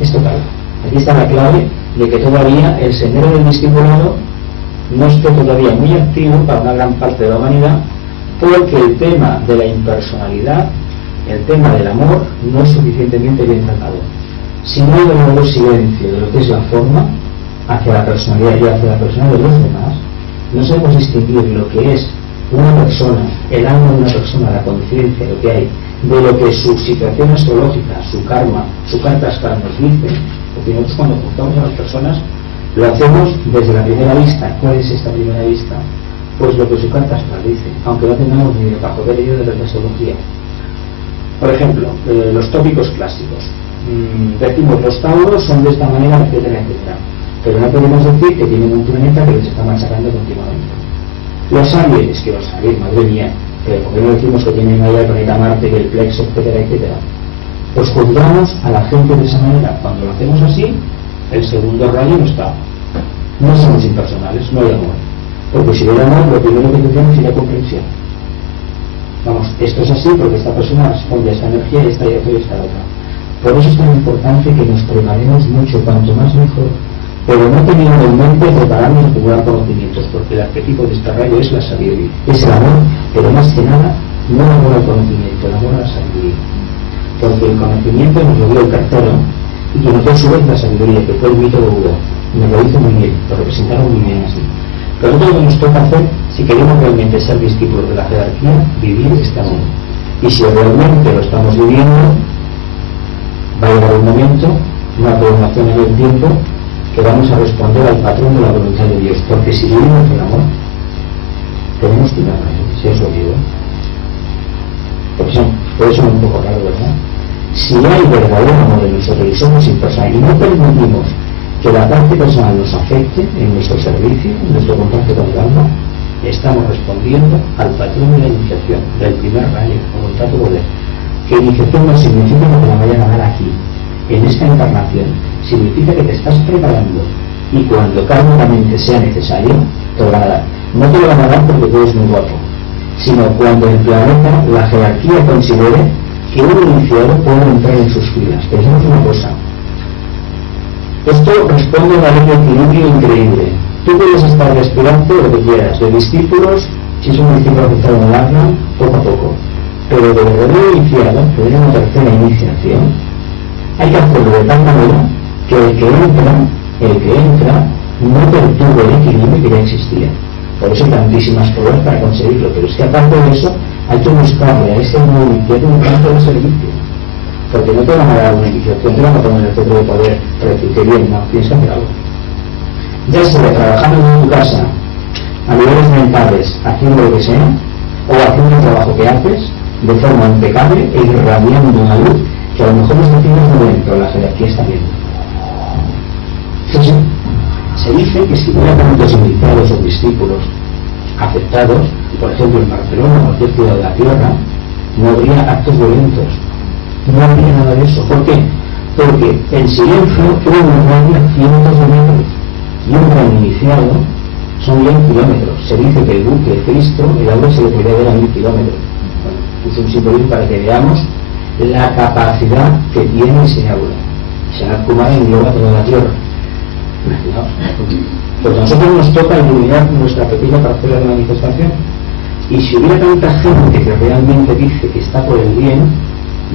es total. Aquí está la clave de que todavía el sendero del discipulado no esté todavía muy activo para una gran parte de la humanidad, porque el tema de la impersonalidad, el tema del amor, no es suficientemente bien tratado. Si no hay un nuevo silencio de lo que es la forma hacia la personalidad y hacia la persona de los demás, no sabemos distinguir lo que es una persona, el alma de una persona, la conciencia, lo que hay, de lo que su situación astrológica, su karma, su carta astral nos dice, porque nosotros cuando juntamos a las personas lo hacemos desde la primera vista. ¿Cuál es esta primera vista? Pues lo que su carta astral dice, aunque no tengamos ni de bajo de ello de la astrología. Por ejemplo, los tópicos clásicos. Decimos los tauros son de esta manera, etcétera, etcétera. Pero no podemos decir que tienen un planeta que les está machacando continuamente. Los aliens, que los aliens, madre mía, pero ¿por qué no decimos que tienen ahí el planeta Marte, que el plexo, etcétera, etcétera? Pues juzgamos a la gente de esa manera. Cuando lo hacemos así, el segundo rayo no está. No somos impersonales, no hay amor. Porque si hubiera amor, lo primero que tendríamos sería comprensión. Vamos, esto es así porque esta persona responde a esta energía y esta y otra y esta otra. Por eso es tan importante que nos preparemos mucho, cuanto más mejor, pero no teniendo en mente prepararnos a acumular conocimientos, porque el arquetipo de este rayo es la sabiduría, es el amor, pero más que nada, no el amor al conocimiento, el amor a la sabiduría. Porque el conocimiento, nos lo dio el cartero, y que notó a su vez la sabiduría, que fue el mito de Buda. Nos lo hizo muy bien, lo representaron muy bien así. Pero nosotros lo que nos toca hacer, si queremos realmente ser discípulos de la jerarquía, vivir este amor. Y si realmente lo estamos viviendo, va a llegar un momento, una prolongación en el tiempo, que vamos a responder al patrón de la voluntad de Dios. Porque si vivimos el amor, tenemos que ir a él, si os lo digo. Por eso es un poco raro, ¿verdad? Si hay verdadero amor en nosotros y somos impersonales y no permitimos que la parte personal nos afecte en nuestro servicio, en nuestro contacto con el alma, estamos respondiendo al patrón de la iniciación, del primer rayo, voluntad de poder. Que iniciación no significa que te la vaya a ganar aquí, en esta encarnación, significa que te estás preparando y cuando kármicamente sea necesario, te lo van a dar. No te lo van a dar porque tú eres muy guapo, sino cuando el planeta, la jerarquía considere que un iniciado puede entrar en sus filas. Pensemos una cosa. Esto responde a una ley de equilibrio increíble. Tú puedes estar de aspirante lo que quieras, de discípulos, si es un discípulo afectado en el alma, poco a poco. Pero de verdadero iniciado, que es una tercera iniciación, hay que hacerlo de tal manera que el que entra no perturbe el equilibrio que ya existía. Por eso hay tantísimas pruebas para conseguirlo, pero es que aparte de eso hay que buscarle a ese nuevo iniciado un campo de servicio, porque no te van a dar una iniciación, te van a poner el centro de poder para decirte bien, no, tienes que hacer algo. Ya sea trabajando en tu casa a niveles mentales, haciendo lo que sea, o haciendo el trabajo que haces de forma impecable e irradiando una luz que a lo mejor no está haciendo muy bien, pero la jerarquía está viendo. Entonces, se dice que si hubiera tantos iniciados o discípulos afectados, por ejemplo en Barcelona o cualquier ciudad de la Tierra, no habría actos violentos, no habría nada de eso. ¿Por qué? Porque en silencio crea una radio cientos de metros y un gran iniciado son 1000 kilómetros. Se dice que el buque de Cristo, el aura se le podría ver a 1000 kilómetros. Bueno, es un simbolismo para que veamos la capacidad que tiene ese aura. Sanat Kumara engloba toda la Tierra. Porque a nosotros nos toca iluminar nuestra pequeña parcela de manifestación, y si hubiera tanta gente que realmente dice que está por el bien,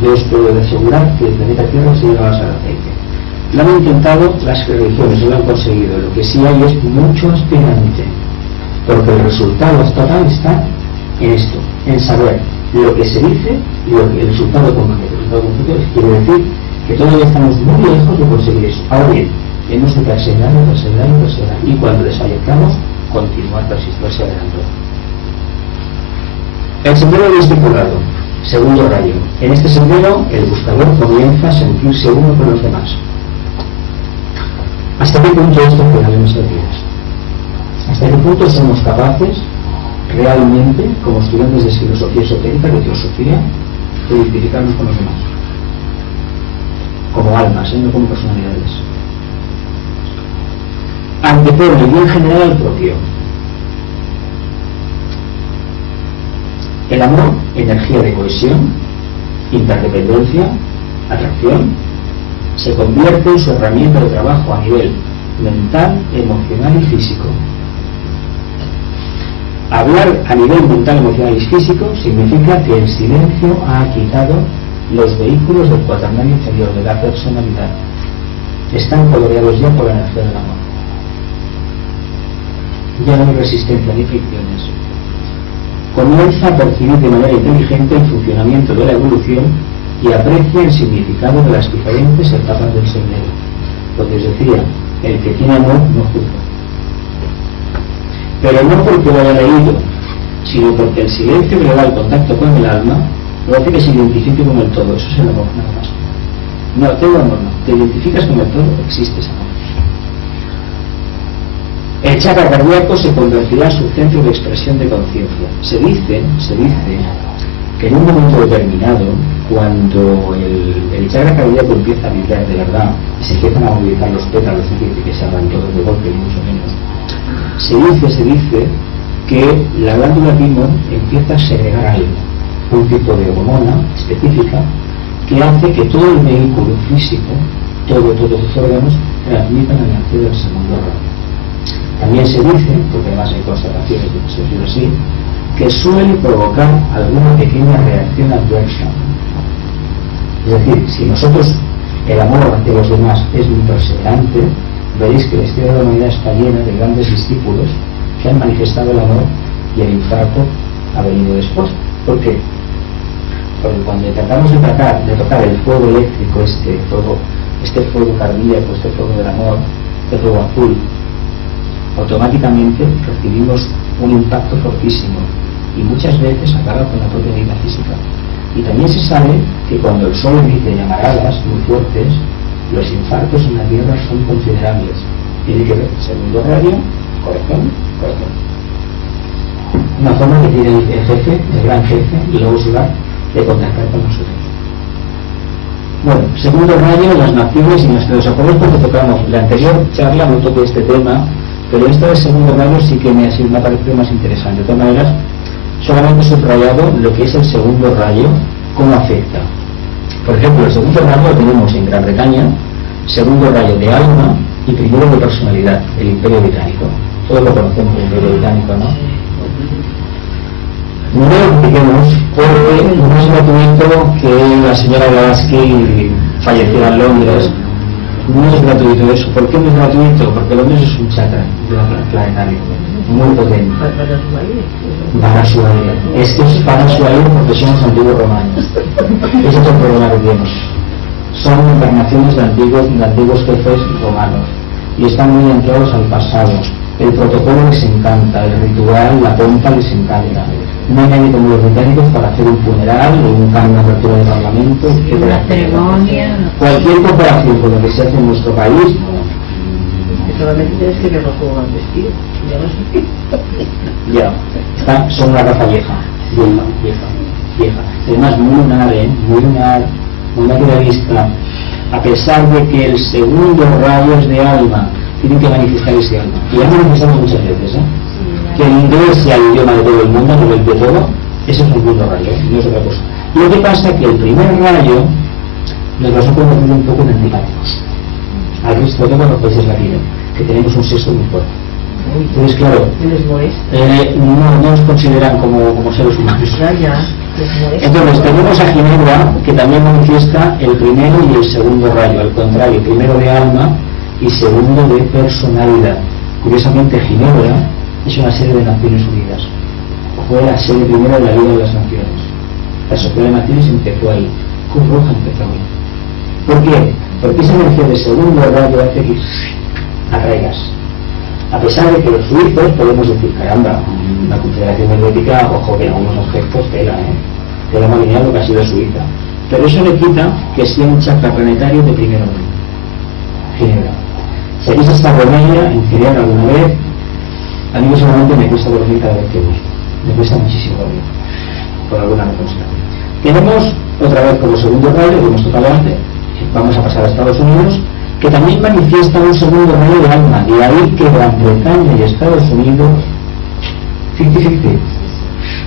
yo os puedo asegurar que el planeta Tierra se lleva a ser aceite. Lo han intentado las religiones, no lo han conseguido. Lo que sí hay es mucho aspirante, porque el resultado total está en esto, en saber lo que se dice y el resultado concreto. El resultado concreto quiere decir que todavía estamos muy lejos de conseguir eso. Ahora bien, tenemos que perseverar, y cuando desfallezcamos, continuar perseverando. El sendero del discipulado, segundo rayo. En este sendero, el buscador comienza a sentirse uno con los demás. ¿Hasta qué punto esto puede haber en nuestras vidas? ¿Hasta qué punto somos capaces, realmente, como estudiantes de filosofía esotérica, de teosofía, de identificarnos con los demás? Como almas, no como personalidades. Antepone el bien general al propio. El amor, energía de cohesión, interdependencia, atracción, se convierte en su herramienta de trabajo a nivel mental, emocional y físico. Hablar a nivel mental, emocional y físico significa que el silencio ha quitado los vehículos del cuaternario inferior de la personalidad. Están coloreados ya por la energía del amor. Ya no hay resistencia ni fricciones. Comienza a percibir de manera inteligente el funcionamiento de la evolución y aprecia el significado de las diferentes etapas del sendero. Lo que os decía, el que tiene amor no juzga. Pero no porque lo haya leído, sino porque el silencio que le da el contacto con el alma lo hace que se identifique con el todo. Eso es el amor, nada más. No, tengo amor, no. Te identificas con el todo, existes amor. El chakra cardíaco se convertirá en su centro de expresión de conciencia. Se dice que en un momento determinado, cuando el chakra cardíaco empieza a vibrar de verdad y se empiezan a movilizar los pétalos, es decir, que se abran todos de golpe, ni mucho menos, se dice que la glándula Timón empieza a segregar algo, un tipo de hormona específica que hace que todo el vehículo físico, todos sus órganos, transmitan la energía del segundo rayo. También se dice, porque además hay constataciones de que se dice así, que suele provocar alguna pequeña reacción adversa. Es decir, si nosotros el amor hacia los demás es muy perseverante, veréis que la historia de la humanidad está llena de grandes discípulos que han manifestado el amor y el infarto ha venido después. ¿Por qué? Porque cuando tratamos de tocar el fuego eléctrico, este fuego cardíaco, este fuego del amor, este fuego azul, automáticamente recibimos un impacto fortísimo y muchas veces acaba con la propia vida física. Y también se sabe que cuando el sol emite llamaradas muy fuertes, los infartos en la Tierra son considerables. Tiene que ver segundo radio, corazón. Una forma que tiene el jefe, el gran jefe, y luego se va de contactar con nosotros. Bueno, segundo rayo, las naciones y nuestros acuerdos, porque tocamos la anterior charla, no toqué este tema, pero esta del segundo rayo sí que me ha parecido más interesante. De todas maneras, solamente he subrayado lo que es el segundo rayo, cómo afecta. Por ejemplo, el segundo rayo lo tenemos en Gran Bretaña, segundo rayo de alma y primero de personalidad, el Imperio Británico. Todos lo conocemos, el Imperio Británico, ¿no? No lo expliquemos porque no es gratuito que la señora Blavatsky falleciera en Londres. No es gratuito eso. ¿Por qué no es gratuito? Porque Londres es un chakra planetario muy potente. Para su aire. Es que es para su aire porque somos antiguos romanos. Ese es otro problema que tenemos. Son encarnaciones de antiguos jefes romanos y están muy anclados al pasado. El protocolo les encanta, el ritual, la pompa les encanta. No hay nadie como los británicos para hacer un funeral o un cambio de apertura de parlamento, una ceremonia. Cualquier comparación con lo que se hace en nuestro país. Que solamente tienes que ver cómo van vestidos. Ya, son una raza vieja. Además, muy materialista. A pesar de que el segundo rayo es de alma, tienen que manifestar ese alma. Y ya manifestamos muchas veces, que el inglés sea el idioma de todo el mundo, no el de todo, ese es un segundo rayo, no es otra cosa. Y lo que pasa es que el primer rayo nos va a convertir un poco en antipáticos. Al resto de todos los países latinos, que tenemos un sexto muy fuerte. Entonces, claro, no nos consideran como seres humanos. Entonces, tenemos a Ginebra, que también manifiesta el primero y el segundo rayo, al contrario, primero de alma y segundo de personalidad. Curiosamente, Ginebra es una sede de Naciones Unidas. Fue la sede primera de la Liga de las Naciones. La Sociedad de Naciones empezó ahí. Cruz Roja empezó ahí. ¿Por qué? Porque esa energía de segundo rayo hace que atraigas. A pesar de que los suizos podemos decir, caramba, la Confederación Helvética, ojo que en algunos objetos tela marinera lo que ha sido Suiza. Pero eso le quita que sea un chakra planetario de primer orden. Ginebra. Si habéis estado en ella, en Ginebra alguna vez, a mí personalmente me cuesta dormir cada vez que voy. Me cuesta muchísimo dormir, por alguna razón. Tenemos otra vez como segundo rayo, que hemos tocado antes, vamos a pasar a Estados Unidos, que también manifiesta un segundo rayo de alma. De ahí que Gran Bretaña y Estados Unidos 50-50,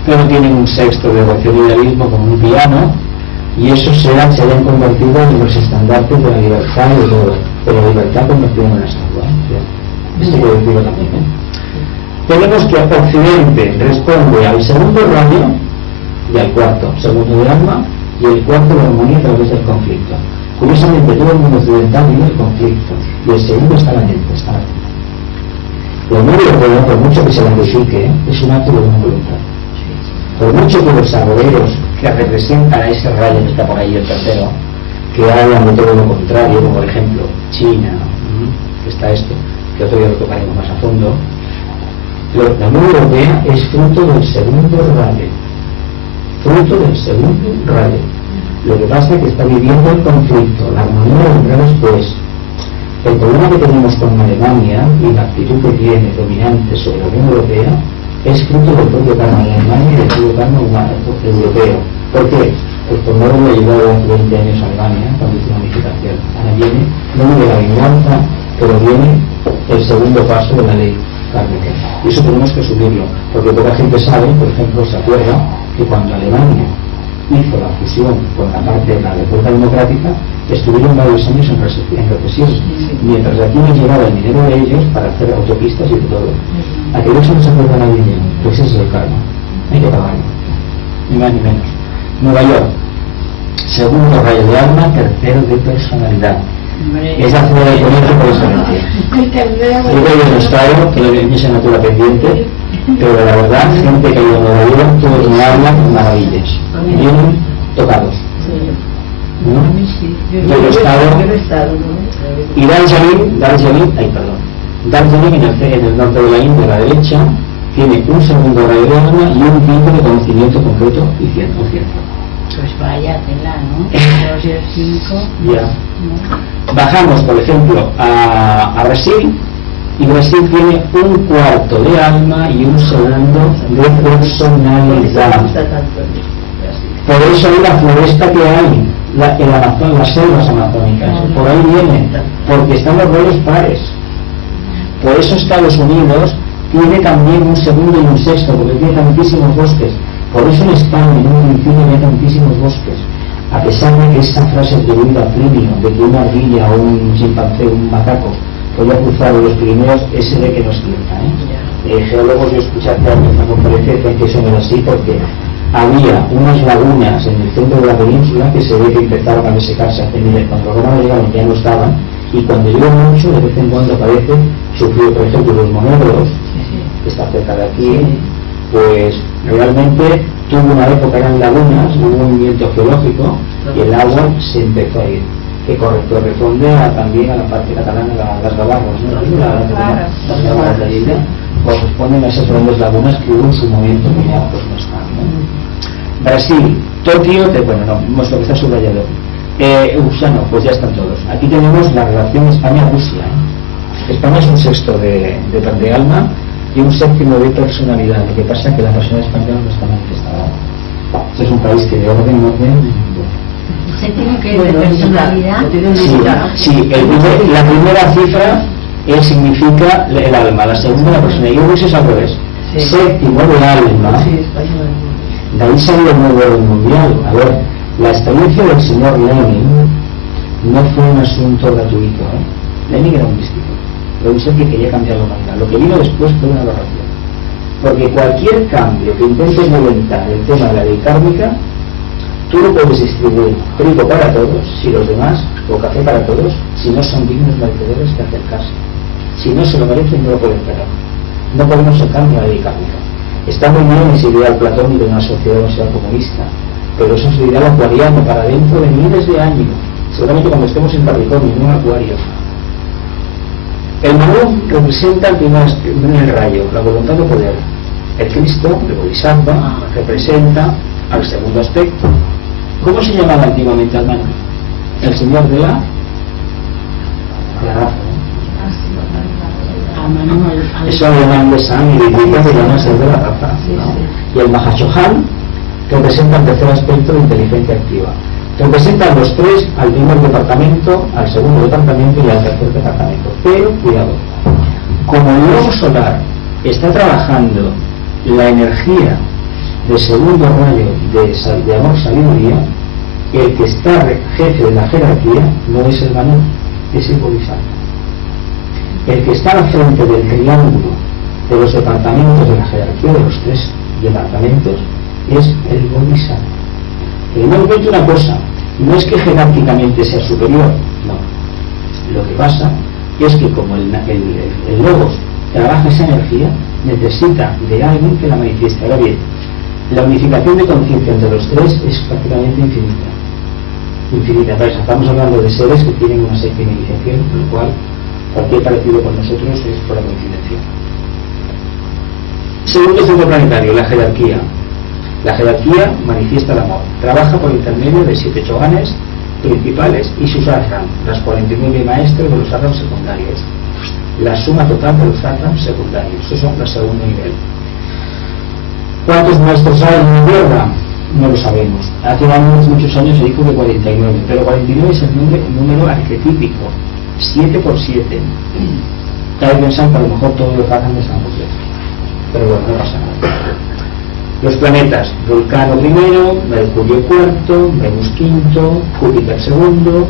pero tienen un sexto de devoción y idealismo como un piano, y esos se hayan convertido en los estandartes de la libertad y de todo, pero la libertad convertida en una estatua. Esto hay que decirlo también. Tenemos que Occidente responde al segundo rayo y al cuarto, segundo del alma, y el cuarto de la armonía a través del conflicto. Curiosamente, todo el mundo occidental vive el conflicto, y el segundo está la mente, está la mente. La Unión Europea, por mucho que se la critique, es un acto de buena voluntad. Por mucho que los saboreros que representan a ese rayo que está por ahí, el tercero, que hagan de todo lo contrario, como por ejemplo China, que está esto, que otro día lo tocaremos más a fondo, la Unión Europea es fruto del segundo rayo. Fruto del segundo rayo. Lo que pasa es que está viviendo el conflicto, la armonía vendrá después. El problema que tenemos con Alemania y la actitud que tiene dominante sobre la Unión Europea es fruto del propio karma de Alemania y del propio karma humano europeo. ¿Por qué? Pues por no haberle ayudado hace 20 años a Alemania cuando hizo una unificación. Ahora viene, no viene la venganza, pero viene el segundo paso de la ley kármica. Y eso tenemos que subirlo, porque poca gente sabe, por ejemplo, se acuerda que cuando Alemania hizo la fusión con la parte de la República Democrática, estuvieron varios años en recesión, mientras aquí no llegaba el dinero de ellos para hacer autopistas y de todo. Aquellos no se acuerdan a dinero, pues ese es el karma, hay que pagarlo, ni más ni menos. Nueva York, segundo rayo de alma, tercero de personalidad. Es la zona de comienzo por excelencia. Yo creo que no traigo, que lo que es natura pendiente, pero la verdad, gente que ha ido a Nueva York, todos me hablan maravillas. Vienen tocados. ¿No? Yo he estado. Y Darjeeling en el norte de la India, a la derecha, tiene un segundo rayo de alma y un tiempo de conocimiento concreto y cierto. Pues vaya tela, ¿no? 2 y 5. Ya. ¿No? Bajamos, por ejemplo, a Brasil, y Brasil tiene un cuarto de alma y un segundo de personalidad. Por eso hay la floresta que hay, las selvas amazónicas, por ahí viene, porque están los roles pares. Por eso Estados Unidos tiene también un segundo y un sexto, porque tiene tantísimos bosques. Por eso en España en un principio hay tantísimos bosques, a pesar de que esa frase atribuida a Plinio, de que una ardilla o un chimpancé o un macaco podía cruzar los Pirineos, ese de que no es cierta. Geólogos, yo escuché hace años una conferencia que eso no era así, porque había unas lagunas en el centro de la península que se ve que empezaron a desecarse hace miles. Cuando los romanos llegaron ya no estaban, y cuando llegó mucho, de vez en cuando aparece, sufrió, por ejemplo, los monegros, que está cerca de aquí, pues realmente tuvo una época, eran lagunas, hubo un movimiento geológico y el agua se empezó a ir, que corresponde también a la parte catalana, las gavarras, ¿no? Las gavarras de Lleida corresponden a esas grandes lagunas que hubo en su momento, que ya pues no están, ¿no? Brasil, Tokio, bueno, no, lo que está subrayado. Usano, pues ya están todos. Aquí tenemos la relación España-Rusia. España es un sexto de alma y un séptimo de personalidad. Lo que pasa es que la persona española no está manifestada. Este es un país que de orden. ¿Séptimo que es de personalidad? Sí, la primera cifra significa el alma, la segunda la personalidad. Y Rusia es al revés. Séptimo de alma. De ahí salió el nuevo orden mundial. A ver, la experiencia del señor Lenin no fue un asunto gratuito. Lenin era un místico. Un ser que quería cambiar la humanidad. Lo que vino después fue una aberración. Porque cualquier cambio que intentes violentar el tema de la ley kármica, tú lo puedes distribuir trigo para todos, si los demás, o café para todos, si no son dignos merecedores de acercarse. Si no se lo merecen, no lo pueden pegar. No podemos el cambio a la ley kármica. Está muy bien ese ideal platónico de una sociedad comunista, pero eso es un ideal acuariano para dentro de miles de años, seguramente cuando estemos en Capricornio, en un acuario. El mago representa el primer rayo, la voluntad de poder. El Cristo, el Bodhisattva, representa al segundo aspecto. ¿Cómo se llamaba antiguamente al mago? El señor de la raza. Eso alemán de sangre y se llama ser de la raza, ¿no? Y el Mahashohan representa el tercer aspecto de inteligencia activa. Representan los tres al primer departamento, al segundo departamento y al tercer departamento. Pero cuidado, como el globo solar está trabajando la energía del segundo rayo de amor sabiduría, el que está jefe de la jerarquía no es el Manu, es el Bodhisattva. El que está al frente del triángulo de los departamentos de la jerarquía de los tres departamentos es el Bodhisattva. Tenemos en cuenta una cosa, no es que jerárquicamente sea superior, no. Lo que pasa es que como el logos trabaja esa energía, necesita de alguien que la manifieste. Ahora bien, la unificación de conciencia entre los tres es prácticamente infinita. Pues estamos hablando de seres que tienen una séptima iniciación, con lo cual cualquier parecido con nosotros es por la coincidencia. Segundo centro planetario, la jerarquía. La jerarquía manifiesta el amor. Trabaja por intermedio de 7 choganes principales y sus ashram, las 49 maestros de los ashrams secundarios. La suma total de los ashrams secundarios. Eso son el segundo nivel. ¿Cuántos maestros hay en la Tierra? No lo sabemos. Hace muchos años se dijo que 49, pero 49 es el número arquetípico. 7 por 7. Cabe pensar que a lo mejor todos los ashrams están completos. Pero bueno, no pasa nada. Los planetas, Vulcano primero, Mercurio cuarto, Venus quinto, Júpiter segundo,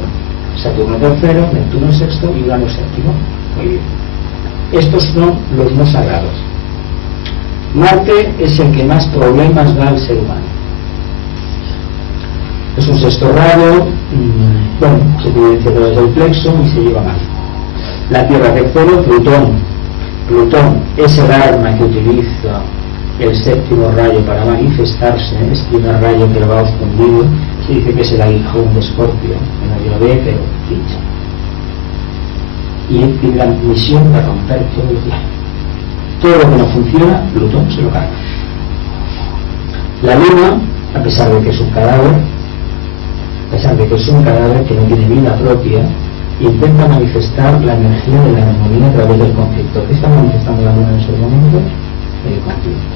Saturno tercero, Neptuno sexto y Urano séptimo. Muy bien. Estos son los no sagrados. Marte es el que más problemas da al ser humano. Es un sexto rayo, bueno, se evidencia a través del plexo y se lleva mal. La Tierra tercero, Plutón. Plutón es el arma que utiliza el séptimo rayo para manifestarse, es el primer rayo que lo va escondido. Se dice que es el aguijón de Escorpio, que nadie lo ve, pero ficha. Y él tiene la misión de romper todo el día. Todo lo que no funciona, Plutón se lo carga. La Luna, a pesar de que es un cadáver, que no tiene vida propia, intenta manifestar la energía de la armonía a través del conflicto. ¿Qué está manifestando la Luna en estos momentos? El conflicto.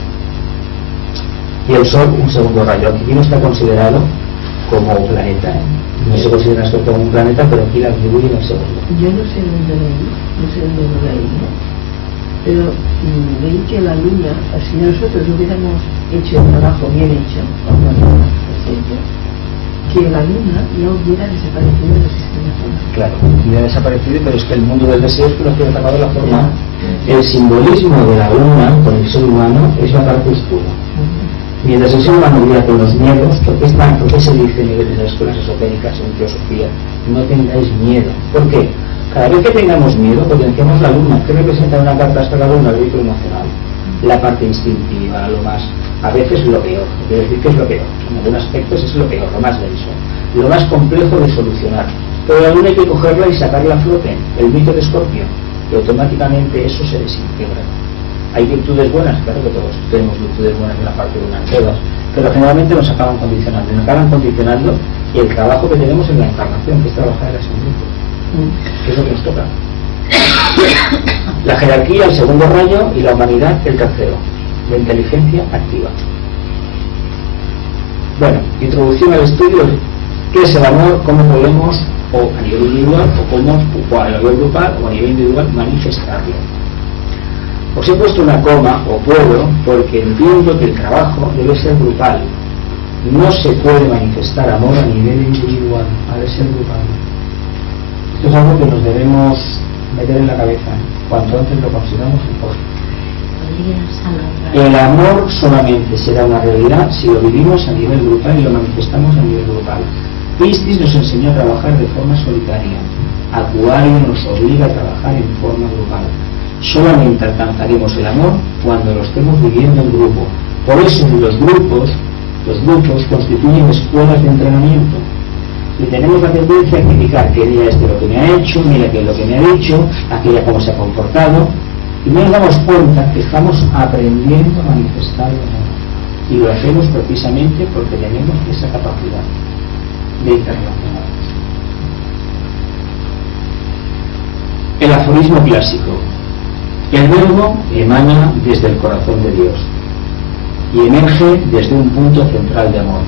Y el Sol, un segundo rayo. Aquí no está considerado como un planeta, ¿eh? No se considera esto como un planeta, pero aquí la atribuye en el segundo. Yo no sé dónde lo leí, ¿no? Pero leí que la Luna, si nosotros hubiéramos hecho el trabajo bien hecho, que la Luna no hubiera desaparecido del sistema solar. Claro, hubiera desaparecido, pero es que el mundo del deseo es que no quiere tapar la forma. El simbolismo de la Luna con el ser humano es la parte oscura. Mientras el ser humano viva con los miedos, porque se dice en las escuelas esotéricas, en teosofía, no tengáis miedo. ¿Por qué? Cada vez que tengamos miedo, potenciamos la Luna. ¿Qué representa una carta hasta la Luna? El vehículo emocional. La parte instintiva, lo más, a veces lo peor. Quiero decir que es lo peor. En algunos aspectos es lo peor, lo más denso, lo más complejo de solucionar. Pero la Luna hay que cogerla y sacarla a flote. El mito de Escorpio, y automáticamente eso se desintegra. Hay virtudes buenas, claro que todos tenemos virtudes buenas en la parte humana, todas, pero generalmente nos acaban condicionando y el trabajo que tenemos en la encarnación, que es trabajar en ese mundo, que es lo que nos toca. La jerarquía, el segundo rayo, y la humanidad, el tercero, la inteligencia activa. Bueno, introducción al estudio, ¿qué es el amor? ¿Cómo podemos, o a nivel individual, o a nivel grupal, o a nivel individual, manifestarlo? Os he puesto una coma, o puedo, porque entiendo que el trabajo debe ser grupal. No se puede manifestar amor a nivel individual, ha de ser grupal. Esto es algo que nos debemos meter en la cabeza. Cuanto antes lo consigamos, mejor. El amor solamente será una realidad si lo vivimos a nivel grupal y lo manifestamos a nivel grupal. Piscis nos enseñó a trabajar de forma solitaria. Acuario nos obliga a trabajar en forma grupal. Solamente alcanzaremos el amor cuando lo estemos viviendo en grupo. Por eso los grupos constituyen escuelas de entrenamiento. Y tenemos la tendencia a criticar que mira este lo que me ha hecho, mira que lo que me ha dicho, aquella cómo se ha comportado, y no nos damos cuenta que estamos aprendiendo a manifestar el amor. Y lo hacemos precisamente porque tenemos esa capacidad de interrelacionar. El aforismo clásico. El verbo emana desde el corazón de Dios y emerge desde un punto central de amor.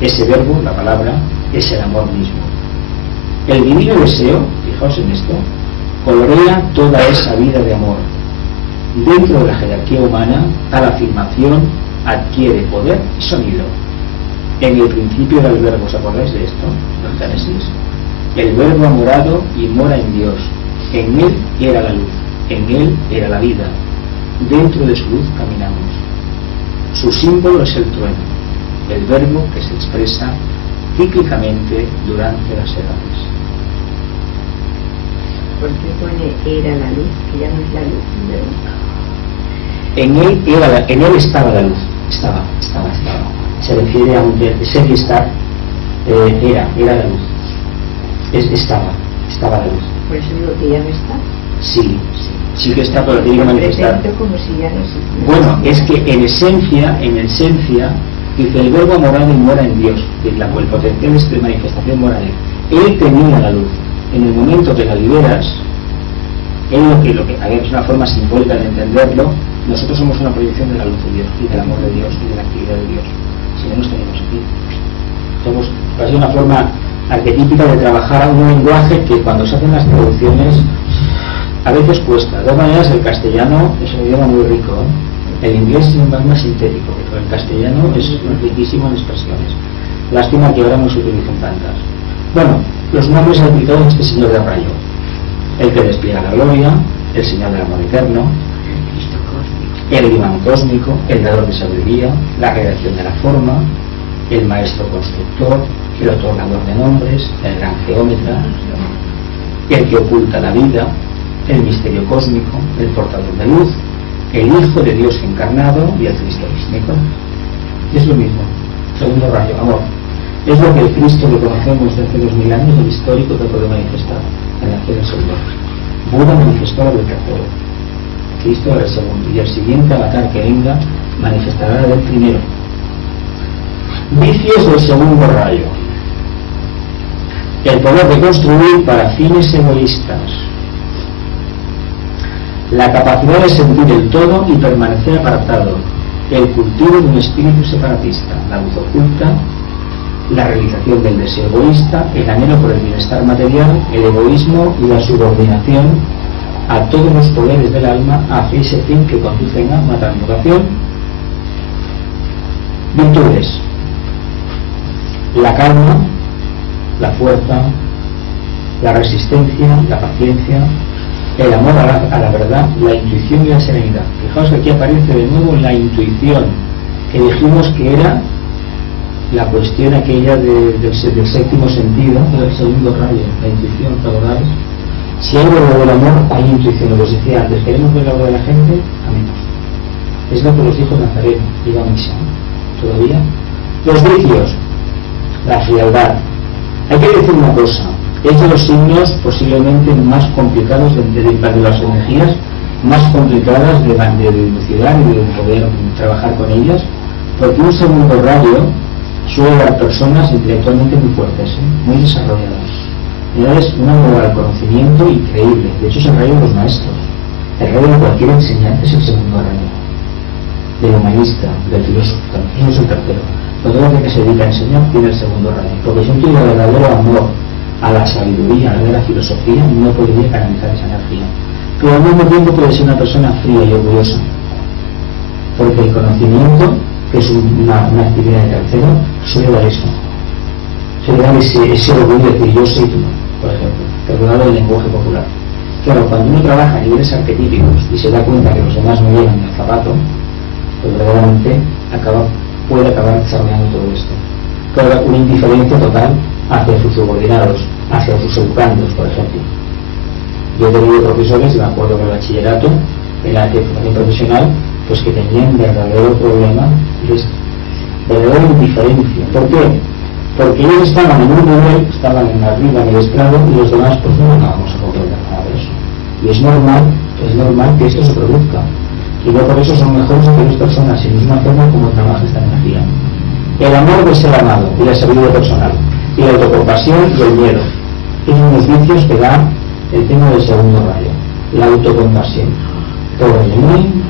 Ese verbo, la palabra, es el amor mismo. El divino deseo, fijaos en esto, colorea toda esa vida de amor. Dentro de la jerarquía humana, tal afirmación adquiere poder y sonido. En el principio era el verbo, ¿os acordáis de esto? En Génesis. El verbo ha morado y mora en Dios. En él era la luz. En él era la vida. Dentro de su luz caminamos. Su símbolo es el trueno, el verbo que se expresa cíclicamente durante las edades. ¿Por qué pone era la luz? Que ya no es la luz. En él estaba la luz. Estaba. Se refiere a un ser y estar. Era la luz. Estaba la luz. Por eso digo que ya no está. Sí que está, pero tiene que manifestar. Como si ya no existiera. Bueno, es que en esencia, dice el verbo ha morado y mora en Dios. El potencial de manifestación mora en él. Él tenía la luz. En el momento que la liberas, él lo que es una forma simbólica de entenderlo, nosotros somos una proyección de la luz de Dios y del amor de Dios y de la actividad de Dios. Si no nos tenemos aquí. Somos, es una forma arquetípica de trabajar un lenguaje que cuando se hacen las traducciones a veces cuesta. De todas maneras, el castellano es un idioma muy rico, ¿eh? El inglés es más sintético, pero el castellano es riquísimo en expresiones. Lástima que ahora no se utilizan tantas. Bueno, los nombres aplicados a este señor de rayo: el que despliega la gloria, el señor del amor eterno, el imán cósmico, el dador de sabiduría, la redacción de la forma, el maestro constructor, el otorgador de nombres, el gran geómetra, el que oculta la vida, el misterio cósmico, el portador de luz, el Hijo de Dios encarnado y el Cristo místico. Es lo mismo, segundo rayo, amor. Es lo que el Cristo que conocemos desde hace 2000 años, el histórico que puede manifestar en la fe del segundo. Buda manifestó la del tercero, Cristo era el segundo, y el siguiente avatar que venga manifestará la del primero. Vicios del segundo rayo: el poder de construir para fines egoístas, la capacidad de sentir el todo y permanecer apartado, el cultivo de un espíritu separatista, la luz oculta, la realización del deseo egoísta, el anhelo por el bienestar material, el egoísmo y la subordinación a todos los poderes del alma hacia ese fin que conducen a una transmutación. Virtudes: la calma, la fuerza, la resistencia, la paciencia, el amor a la verdad, la intuición y la serenidad. Fijaos que aquí aparece de nuevo la intuición, que dijimos que era la cuestión aquella del séptimo sentido, del segundo rayo, la intuición laboral. Si hay algo del amor, hay intuición. Os decía antes, queremos ver algo de la gente, amemos. Es lo que los dijo Nazareno, iba a misa, ¿no? Todavía. Los vicios: la frialdad. Hay que decir una cosa, es de los signos posiblemente más complicados de las energías más complicadas de dilucidar y de poder trabajar con ellas, porque un segundo rayo suele dar personas intelectualmente muy fuertes, muy desarrolladas. Es una moral, conocimiento increíble. De hecho es el rayo de los maestros. El rayo de cualquier enseñante es el segundo rayo. Del humanista, del filósofo, también es el tercero. Todo lo que se dedica a enseñar tiene el segundo rayo. Porque si no tuviera verdadero amor a la sabiduría, a la filosofía, no podría canalizar esa energía. Pero al mismo tiempo puede ser una persona fría y orgullosa. Porque el conocimiento, que es una actividad de tercero, suele dar eso. Suele dar ese orgullo de decir yo soy tú, por ejemplo, perdonado el lenguaje popular. Claro, cuando uno trabaja a niveles arquetípicos y se da cuenta que los demás no llegan al zapato, pues verdaderamente puede acabar desarrollando todo esto. Claro, una indiferencia total hacia sus subordinados, hacia sus educandos, por ejemplo. Yo he tenido profesores, me acuerdo del bachillerato, en la formación profesional, pues que tenían verdadero problema de verdadera indiferencia. ¿Por qué? Porque ellos estaban en un nivel, estaban en arriba en el estrado, y los demás pues no vamos a comprender nada de eso. Y es normal que esto se produzca. Y no por eso son mejores que otras personas, sino es una forma como trabaja esta energía. El amor de ser amado y la sabiduría personal, y la autocompasión y el miedo. Es unos vicios que da el tema del segundo rayo, la autocompasión. Todo de mí.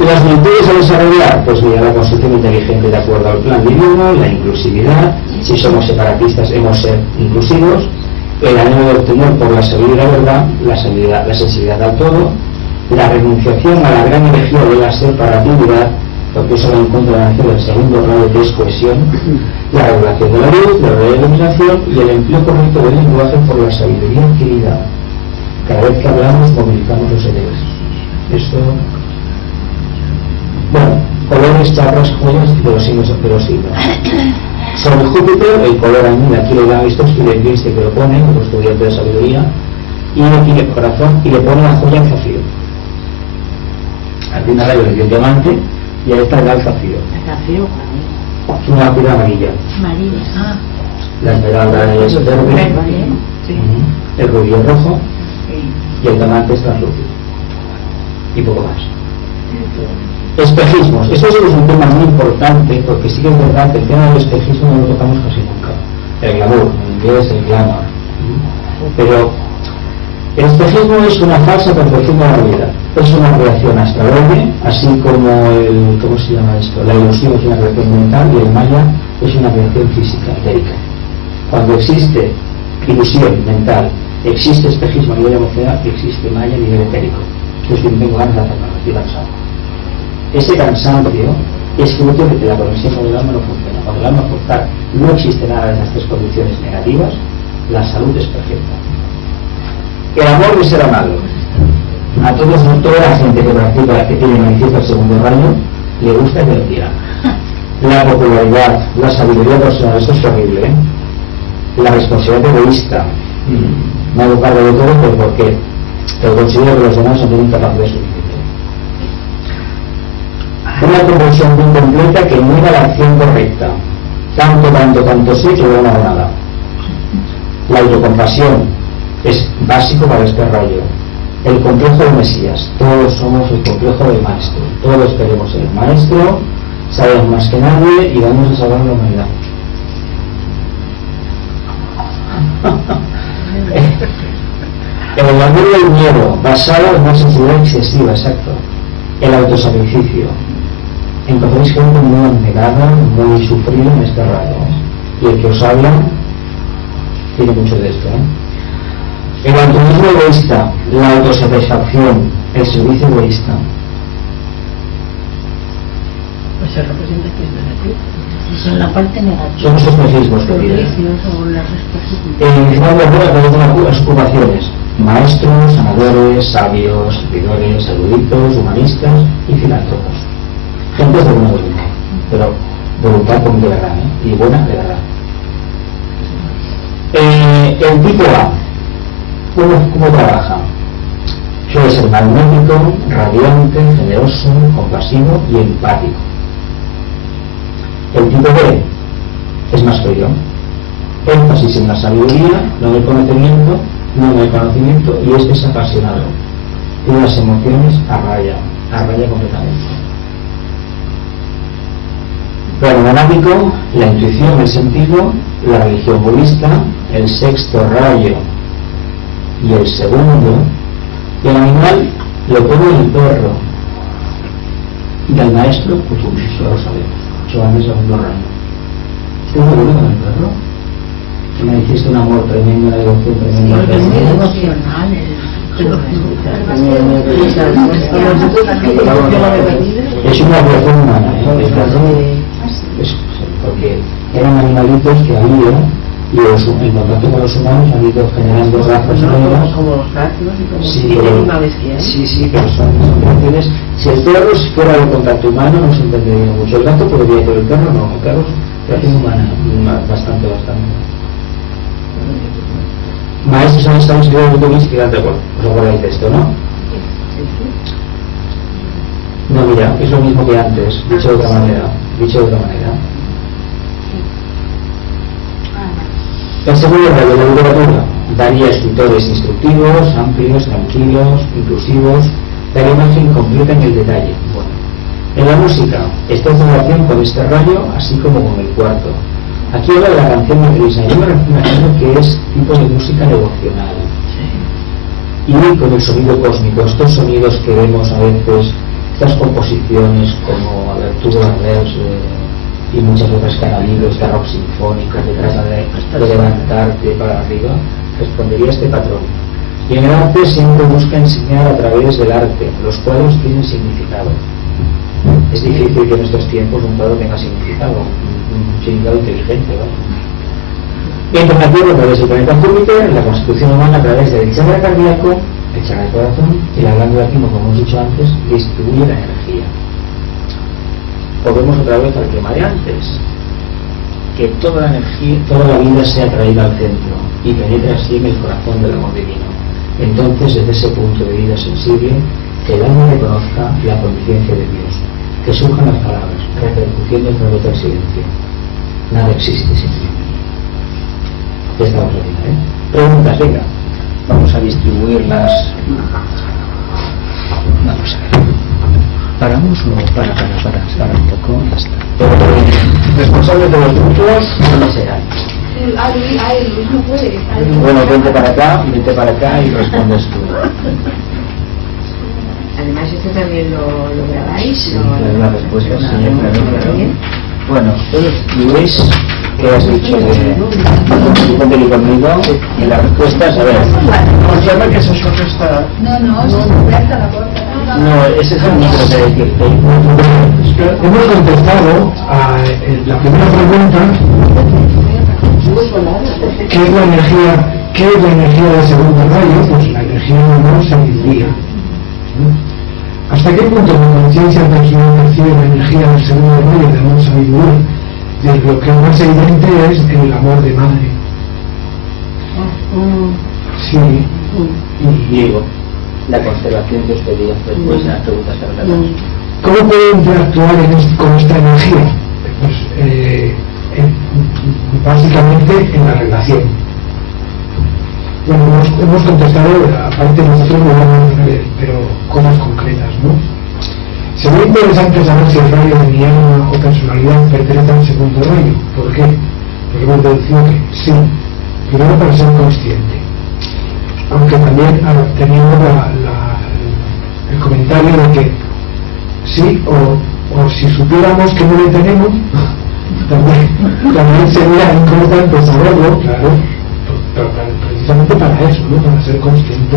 Las virtudes a desarrollar, pues mira, la construcción inteligente de acuerdo al plan divino, la inclusividad. Si somos separatistas hemos de ser inclusivos, el anhelo de obtener por la sabiduría y la verdad, la sensibilidad al todo, la renunciación a la gran energía de la separatividad, porque eso va en contra de la energía del segundo rayo, que es cohesión, la regulación de la luz, la reiluminación y el empleo correcto del lenguaje por la sabiduría adquirida. Cada vez que hablamos comunicamos los seres. Esto, bueno, colores, chakras, joyas de los signos de los signos. Sobre Júpiter, el color anil, aquí le da esto, que lo pone, otro estudiante de sabiduría, y aquí el corazón, y le pone la joya en zafiro. Al final rayo le dio el diamante, y ahí está el zafiro. ¿El zafiro cuál es? Una lápida amarilla. Amarilla. La esmeralda es verde, el rubí es rojo, y el diamante es translúcido. Y poco más. Espejismos. Esto es un tema muy importante, porque sí que es verdad que el tema del espejismo no lo tocamos casi nunca. El glamour, en inglés el glamour. Pero el espejismo es una falsa percepción de la realidad. Es una creación astraloide, así como ¿cómo se llama esto? La ilusión es una creación mental y el maya es una creación física, etérica. Cuando existe ilusión mental, existe espejismo a nivel emocional, existe maya a nivel etérico. Entonces yo tengo ganas de hacer nada, estoy cansado. Ese cansancio es fruto de que la conexión con el alma no funciona. Cuando el alma forzar no existe nada de esas tres condiciones negativas, la salud es perfecta. El amor de ser amado. A toda la gente que practica, que tiene manifiesto el segundo rayo, le gusta que lo digan. La popularidad, la sabiduría personal, esto es horrible, ¿eh? La responsabilidad egoísta. Me hago cargo de todo, pero ¿por qué? Pero considero que los demás no tienen capacidad suficiente. Una comprensión muy completa que niega la acción correcta. Tanto sé que no hago nada. La autocompasión es básico para este rayo. El complejo del Mesías. Todos somos el complejo del maestro. Todos queremos ser el maestro, sabemos más que nadie y vamos a salvar la humanidad. El amor y el miedo, basado en una sensibilidad excesiva, exacto. El autosacrificio. Encontraréis gente muy abnegada, muy sufrida en este rayo. Y el que os habla tiene mucho de esto, ¿eh? El altruismo egoísta, la autosatisfacción, el servicio egoísta. Pues se representa que es negativo. Eso es la parte negativa. Son esos espejismos que Los tienen. vicios o las respuestas. El inicial de amor a través de las ocupaciones: maestros, sanadores, sabios, servidores, eruditos, humanistas y filántropos. Gentes de buena voluntad, pero voluntad con de verdad, ¿eh? Y buena de verdad. El tipo A, ¿cómo trabaja? Suele ser magnético, radiante, generoso, compasivo y empático. El tipo B es más frío. Énfasis en la sabiduría, no en el conocimiento y es desapasionado. Tiene las emociones a raya completamente. Plano monámico, la intuición, el sentido, la religión budista, el sexto rayo y el segundo. Y el animal lo pone el perro. Y al maestro, pues eso lo sabemos. Yo en el segundo rayo. ¿Estoy muy bueno con el perro? Que me dijiste un amor tremendo, una devoción tremenda. Es muy emocional. Es una creación humana, ¿eh? Porque eran animalitos que había y el contacto con los humanos ha ido generando razas nuevas. Como los gatos y como Sí, tienen pero, animales que hay. sí, pero son creaciones. Si el perro fuera de contacto humano no se entendería mucho. El gato podría, pero el perro no. El perro es creación humana, bastante. Maestros han estado escribiendo un inspirante, os acordáis de esto, ¿no? No, mira, es lo mismo que antes, dicho de otra manera. El segundo rayo de la literatura daría escritores instructivos, amplios, tranquilos, inclusivos, daría imagen completa en el detalle. Bueno, en la música está en relación con este rayo, así como con el cuarto. Aquí habla de la canción de Krishna. Yo me imagino que es tipo de música devocional. Y con el sonido cósmico, estos sonidos que vemos a veces, estas composiciones como Abertura, Vers y muchas otras que han habido, este rock sinfónico que trata de levantarte para arriba, respondería a este patrón. Y en el arte siempre busca enseñar a través del arte. Los cuadros tienen significado. Es difícil que en estos tiempos un cuadro tenga significado, un significado inteligente, ¿vale? Entra en la Tierra a través del planeta Júpiter, la constitución humana a través del chakra cardíaco, el chakra del corazón y la glándula timo, como hemos dicho antes, distribuye la energía. Volvemos otra vez al tema de antes, que toda la energía, toda la vida sea traída al centro y penetre así en el corazón del amor divino. Entonces, desde ese punto de vida sensible, que el alma reconozca la conciencia de Dios, que surjan las palabras, repercutiendo a través del silencio. Nada existe sin Dios. Ya estamos aquí, ¿eh? Preguntas, venga. Vamos a distribuirlas. Vamos a ver. ¿Paramos o para un poco? Ya está. Responsables de los grupos, ¿dónde serán? Luis no puede. Bueno, vente para acá y respondes tú. Además, esto también lo grabáis. Sí, la respuesta, sí, claro. Bueno, Luis, ¿qué has dicho de conmigo? Y las respuestas, a ver. Confirma que esa cosa está... No, No, ese es el micro de decirte. Hemos contestado a la primera pregunta, ¿qué es la energía del segundo rayo? Pues la energía de amor, sabiduría. ¿no? ¿Hasta qué punto la conciencia personal percibe la energía del segundo rayo de amor sabiduría? Lo que más evidente es el amor de madre. Sí. Y digo, la constelación que os pedía después de las preguntas cerradas. ¿Cómo puede interactuar con esta energía? Pues básicamente en la relación. Bueno, hemos contestado, aparte nosotros lo vamos a ver, pero cosas concretas, ¿no? Sería interesante saber si el rayo de mi alma o personalidad pertenece al segundo rayo. ¿Por qué? Porque hemos deducido que sí, primero para ser consciente. Aunque también teniendo el comentario de que sí, o si supiéramos que no lo tenemos, también sería importante saberlo, claro, pero precisamente para eso, ¿no? Para ser consciente.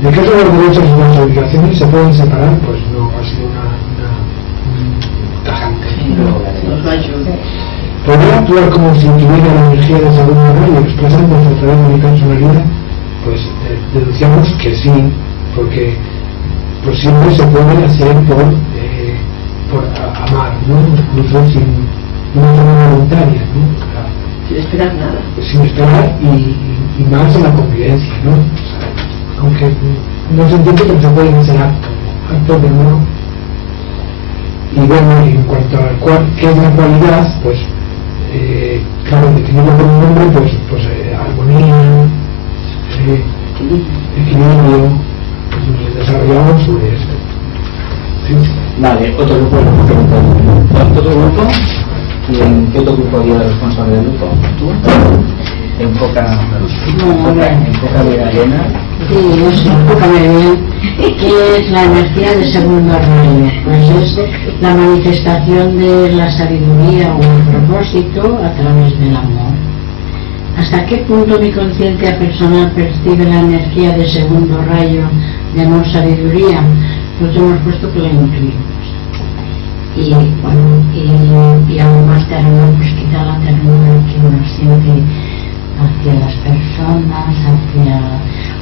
En el caso de los derechos y las obligaciones, ¿se pueden separar? Pues no, ha sido una tajante. ¿Podría actuar como si tuviera la energía de segundo rayo expresándose a través de mi personalidad? Pues deducíamos que sí, porque pues siempre se puede hacer por amar, ¿no? Incluso sin una forma voluntaria, ¿no? Sin esperar nada. Sin esperar y más en la convivencia, ¿no? O sea, aunque no se entiende que se pueden hacer actos de amor. Y bueno, en cuanto a qué es la cualidad, pues claro, definirlo por un nombre, pues armonía, equilibrio, pues desarrollamos sobre esto. ¿Sí? Vale, otro grupo ¿Otro grupo? ¿Y en qué otro grupo había responsable del grupo? ¿Tú? Enfoca bien a Elena. Sí, eso, enfócame bien. ¿Qué es la energía de segundo rayo? Pues es la manifestación de la sabiduría o el propósito a través del amor. ¿Hasta qué punto mi conciencia personal percibe la energía de segundo rayo de amor sabiduría? Pues hemos puesto que la intuimos. Y bueno, y algo más terreno, pues quizá la ternura que uno siente hacia las personas,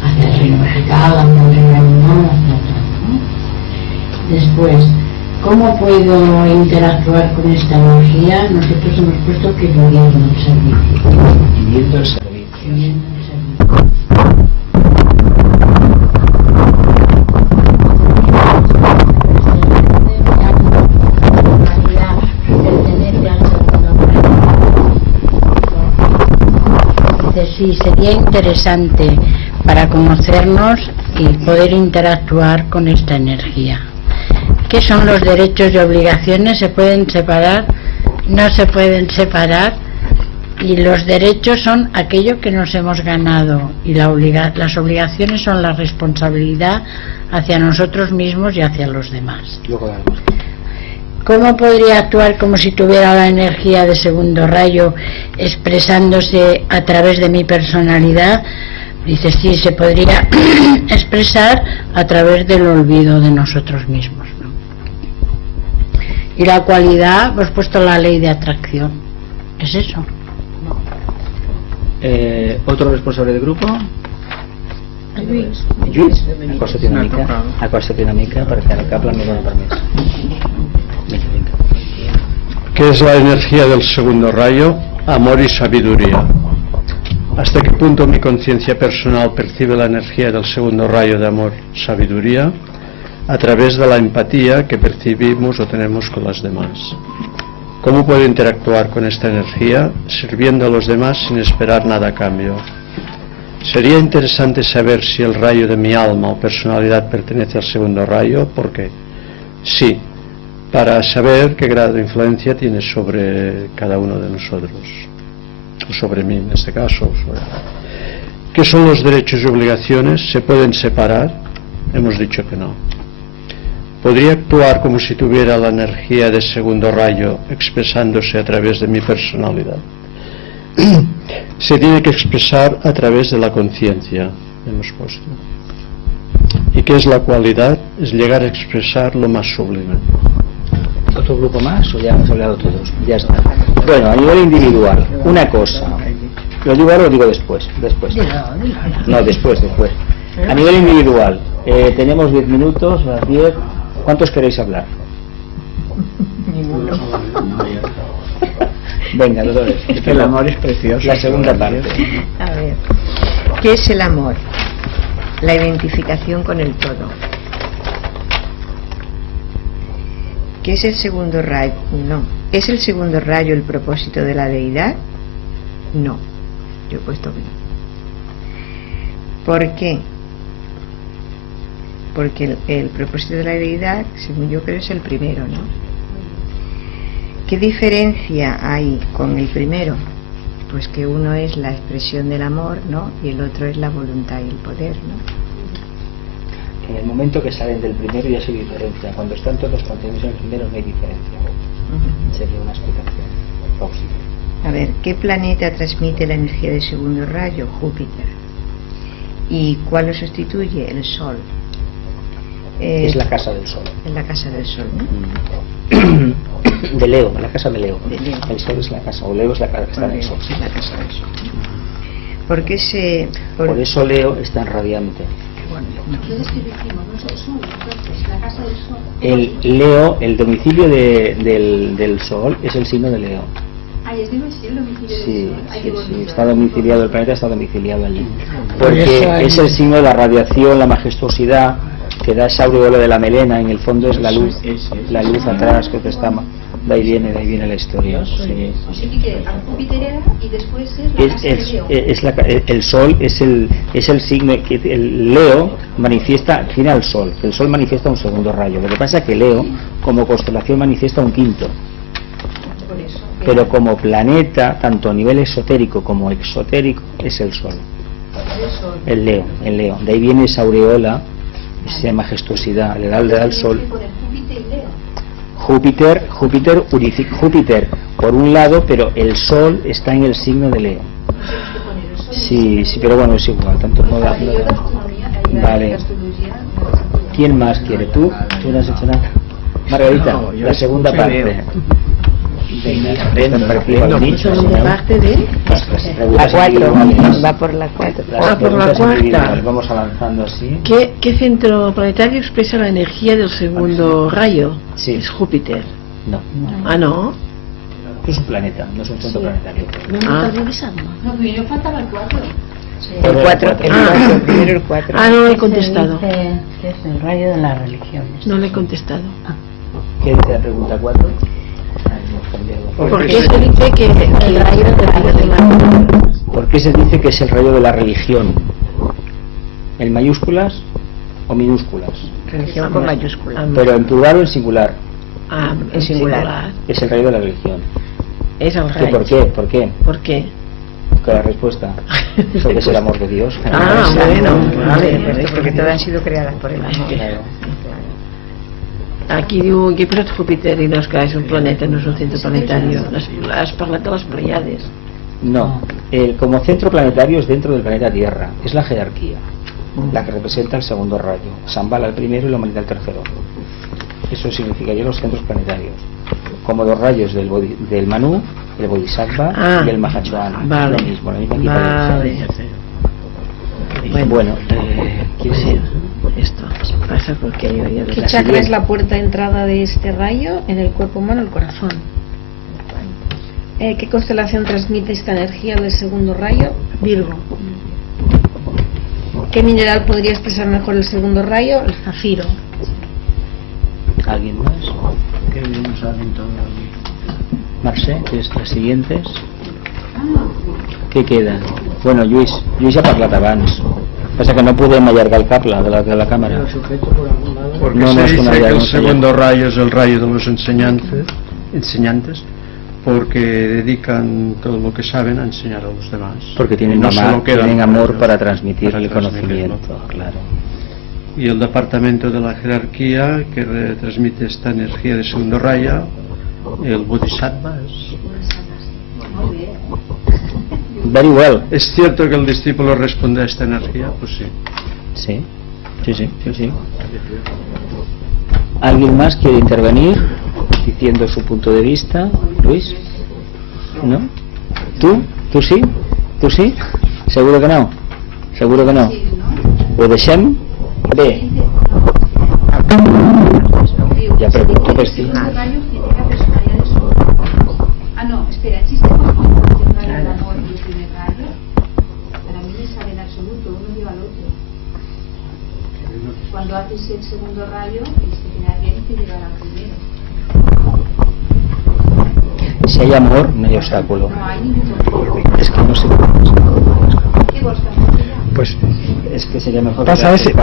hacia el reino vegetal, hacia el reino animal, hacia todo, ¿no? Después, ¿cómo puedo interactuar con esta energía? Nosotros hemos puesto que viviendo el servicio. Viviendo el servicio. Viviendo el servicio. Sí, sería interesante para conocernos y poder interactuar con esta energía. ¿Qué son los derechos y obligaciones? ¿Se pueden separar? No se pueden separar. Y los derechos son aquello que nos hemos ganado y las obligaciones son la responsabilidad hacia nosotros mismos y hacia los demás. ¿Cómo podría actuar como si tuviera la energía de segundo rayo expresándose a través de mi personalidad? Dice, sí, se podría expresar a través del olvido de nosotros mismos, ¿no? Y la cualidad, hemos puesto la ley de atracción. ¿Es eso? ¿Otro responsable del grupo? Lluís? Acorda't una mica perquè el cable no dona permís. ¿Qué es la energía del segundo rayo? Amor y sabiduría. ¿Hasta qué punto mi conciencia personal percibe la energía del segundo rayo de amor, sabiduría? A través de la empatía que percibimos o tenemos con los demás. ¿Cómo puedo interactuar con esta energía sirviendo a los demás sin esperar nada a cambio? Sería interesante saber si el rayo de mi alma o personalidad pertenece al segundo rayo. ¿Por qué? Sí, para saber qué grado de influencia tiene sobre cada uno de nosotros, o sobre mí en este caso. ¿Qué son los derechos y obligaciones? ¿Se pueden separar? Hemos dicho que no. ¿Podría actuar como si tuviera la energía de segundo rayo expresándose a través de mi personalidad? Se tiene que expresar a través de la conciencia, hemos puesto. ¿Y qué es la cualidad? Es llegar a expresar lo más sublime. ¿Otro grupo más o ya hemos hablado todos? Ya está. Bueno, a nivel individual, una cosa. ¿Lo digo ahora o lo digo después? Después. No, después. A nivel individual, Tenemos 10 minutos, las 10. ¿Cuántos queréis hablar? Ninguno. Venga, Dolores. El amor es precioso. La segunda parte. A ver, ¿qué es el amor? La identificación con el todo. ¿Qué es el segundo rayo? No. ¿Es el segundo rayo el propósito de la deidad? No. Yo he puesto que no. ¿Por qué? Porque el propósito de la deidad, según yo creo, es el primero, ¿no? ¿Qué diferencia hay con el primero? Pues que uno es la expresión del amor, ¿no? Y el otro es la voluntad y el poder, ¿no? En el momento que salen del primero ya se diferencia. Cuando están todos contenidos en el primero no hay diferencia. Sería una explicación plausible. A ver, ¿qué planeta transmite la energía del segundo rayo? Júpiter. ¿Y cuál lo sustituye? El Sol. Es la casa del Sol. Es la casa del Sol, ¿no? De Leo, la casa de Leo. De Leo. El Sol es la casa, o Leo es la casa que está en el Sol. Es la casa del Sol. ¿Por qué se...? Por eso Leo es tan radiante. Entonces, ¿qué decimos? ¿No es el Sol? Entonces, la casa del Sol. El Leo, el domicilio del Sol es el signo de Leo. Ay, es digo, sí, el domicilio del Sí, Sol. Ay, sí, qué sí, bonito. está domiciliado, el planeta está domiciliado allí. Por eso Porque hay- es el signo de la radiación, la majestuosidad, que da esa aureola de la melena, en el fondo es la luz atrás que te está... De ahí viene la historia. Sí. O sea, que Júpiter era y después es la casa de Leo. El Sol es el signo que el Leo manifiesta, tiene al Sol, que el Sol manifiesta un segundo rayo. Lo que pasa es que Leo como constelación manifiesta un quinto. Por eso. Pero como planeta, tanto a nivel esotérico como exotérico, es el Sol. El Sol. El Leo. De ahí viene esa aureola, esa majestuosidad, le da al Sol. Con el Júpiter y Leo. Júpiter unifica Júpiter por un lado, pero el Sol está en el signo de Leo. Tienes que poner el Sol. Sí, pero bueno, es igual, tanto no da. Para que yo la astronomía, Vale. la astrología, ¿Quién más quiere? ¿Tú? ¿Tú no has hecho nada? Margarita, No, yo la segunda escucho parte. y leo. Venga, Aprendo mucho. Segunda parte de... La 4. Va por la 4. por la cuarta. Vamos avanzando así. ¿Qué centro planetario expresa la energía del segundo rayo? Sí. Es Júpiter. No, Ah, ¿no? es un planeta, no es un centro planetario. Ah. No, primero faltaba el 4. El 4. Primero el 4. Ah, no le he Se contestado. dice que es el rayo de las religiones. No le he contestado. ¿Qué dice la pregunta 4? ¿Por qué se dice que el rayo de la... ¿Por qué se dice que es el rayo de la religión? ¿En mayúsculas o minúsculas? Religión con mayúscula. Pero en plural o en singular. Ah, En singular. Es el rayo de la religión. Es el ¿Qué, rayo. ¿Por qué? ¿Por qué? ¿Por qué? Que la respuesta. Porque es el amor de Dios. Ah, bueno, vale. Porque todas han sido creadas por el amor. Claro. Aquí diu que he posat Júpiter i no, és que és un planeta, no és un centre planetari. Has parlat de les Pleiades. No, como centro planetario es dentro del planeta Tierra, es la jerarquía, la que representa el segundo rayo. Shambhala el primero y la humanidad el tercero. Eso significaría los centros planetarios. Como los rayos del Manu, el Bodhisattva y el Mahachohan. Vale. Lo mismo, la misma equivalencia. Vale. Bueno, ¿quién Sí, es? esto pasa porque yo ya... ¿Qué La chakra siguiente. es la puerta de entrada de este rayo en el cuerpo humano, el corazón? ¿Qué constelación transmite esta energía del segundo rayo? Virgo. ¿Qué mineral podría expresar mejor el segundo rayo? El zafiro. ¿Alguien más? Marce, que es las siguientes. Què queda? Bueno, Lluís ja ha parlat abans. Passa que no podem allargar el cable de la cámara. Porque No, se no es dice una que llave, el no se segundo rayo es el rayo de los enseñantes, porque dedican todo lo que saben a enseñar a los demás. Porque tienen, No solo quedan tienen para amor ellos, para transmitir para el transmitirlo. conocimiento, claro. Y el departamento de la jerarquía que transmite esta energía de segundo rayo, el Bodhisattva. Very well. ¿Es cierto que el discípulo responde a esta energía? Pues sí. Sí. ¿Alguien más quiere intervenir diciendo su punto de vista? Luis? ¿No? ¿Tú? ¿Tú sí? ¿Tú sí? ¿Seguro que no? ¿Seguro que no? Ho deixem? Bé, Ya pregunto, el segundo rayo genera personalidades solo. Ah, no, espera, ¿existe conjunto entre el rayo del amor y el primer rayo? Para mí me sale en absoluto, uno lleva al otro. Cuando haces el segundo rayo, generalmente lleva al primero. Si hay amor, no hay obstáculo. No hay ningún motivo. Es que no sé. ¿Qué vos tampoco ya? Pues Es que sería mejor. pasa ese que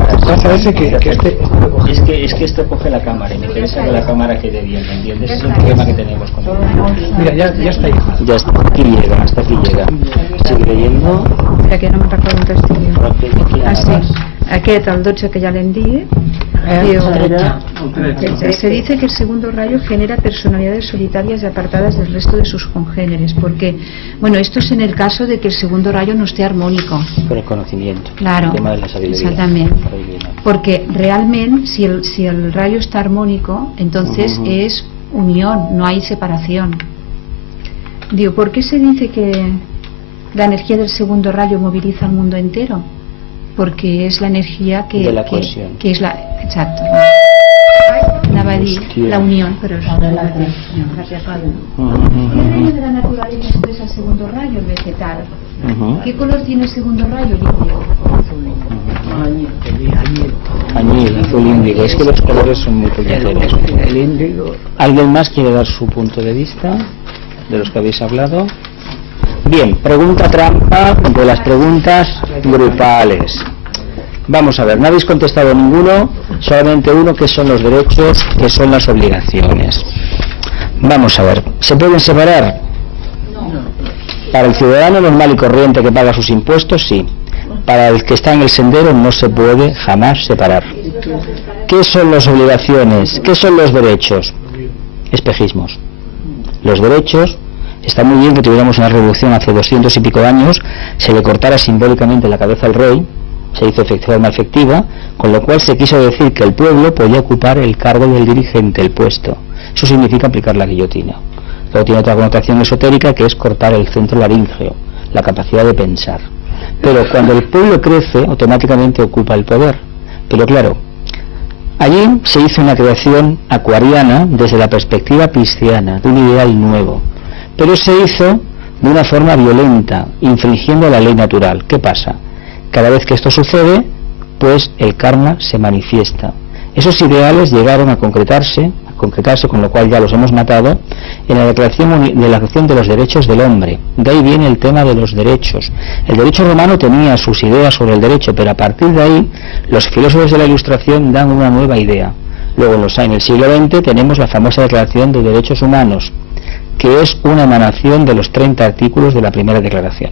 este coge la cámara y me interesa que la cámara quede bien, ¿me entiendes? Ese es el problema que tenemos con él. mira, ya está ahí. Ya está, hasta aquí llega. Sigue leyendo. Espera, que no me recordo un testimoni. Però aquí Ah, sí. nada más. Aquest, el 12 que ya le envié, se dice que el segundo rayo genera personalidades solitarias y apartadas del resto de sus congéneres, porque, bueno, esto es en el caso de que el segundo rayo no esté armónico. Por el conocimiento. Claro, El tema de la sabiduría. exactamente. Por ahí viene. Porque realmente, si el rayo está armónico, entonces es unión, no hay separación. Digo, ¿por qué se dice que la energía del segundo rayo moviliza al mundo entero? Porque es la energía que... De la cohesión. Que es la... Exacto. La la unión, pero es la relación. ¿Qué rayo de la naturaleza expresa el segundo rayo, el vegetal? ¿Qué color tiene el segundo rayo, el índigo? Añil, azul índigo. Es que los colores son muy puñeteros. El índigo. ¿Alguien más quiere dar su punto de vista de los que habéis hablado? Bien, pregunta trampa de las preguntas grupales. Vamos a ver, no habéis contestado ninguno, solamente uno, que son los derechos, que son las obligaciones. Vamos a ver, ¿se pueden separar? Para el ciudadano normal y corriente que paga sus impuestos, sí. Para el que está en el sendero no se puede jamás separar. ¿Qué son las obligaciones? ¿Qué son los derechos? Espejismos. Los derechos, está muy bien que tuviéramos una revolución hace 200 y pico de años, se le cortara simbólicamente la cabeza al rey, se hizo de forma efectiva, con lo cual se quiso decir que el pueblo podía ocupar el cargo del dirigente, el puesto. Eso significa aplicar la guillotina. Luego tiene otra connotación esotérica, que es cortar el centro laríngeo, la capacidad de pensar. Pero cuando el pueblo crece, automáticamente ocupa el poder. Pero claro, allí se hizo una creación acuariana desde la perspectiva pisciana, de un ideal nuevo. Pero se hizo de una forma violenta, infringiendo la ley natural. ¿Qué pasa? Cada vez que esto sucede, pues el karma se manifiesta. Esos ideales llegaron a concretarse, con lo cual ya los hemos matado, en la Declaración de los Derechos del Hombre. De ahí viene el tema de los derechos. El derecho romano tenía sus ideas sobre el derecho, pero a partir de ahí los filósofos de la Ilustración dan una nueva idea. Luego en el siglo XX tenemos la famosa Declaración de Derechos Humanos, que es una emanación de los 30 artículos de la primera declaración.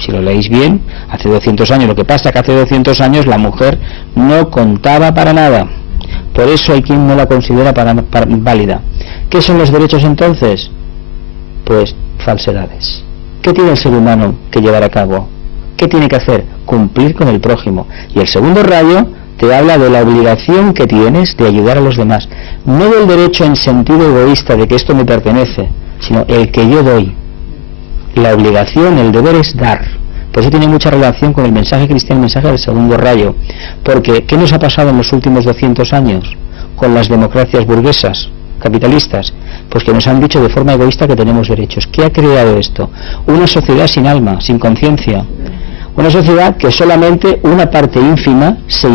Si lo leéis bien, hace 200 años, lo que pasa es que hace 200 años la mujer no contaba para nada. Por eso hay quien no la considera válida. ¿Qué son los derechos entonces? Pues falsedades. ¿Qué tiene el ser humano que llevar a cabo? ¿Qué tiene que hacer? Cumplir con el prójimo. Y el segundo rayo te habla de la obligación que tienes de ayudar a los demás. No del derecho en sentido egoísta de que esto me pertenece, sino el que yo doy. La obligación, el deber es dar. Por eso tiene mucha relación con el mensaje cristiano, el mensaje del segundo rayo. Porque, ¿qué nos ha pasado en los últimos 200 años con las democracias burguesas, capitalistas? Pues que nos han dicho de forma egoísta que tenemos derechos. ¿Qué ha creado esto? Una sociedad sin alma, sin conciencia. Una sociedad que solamente una parte ínfima se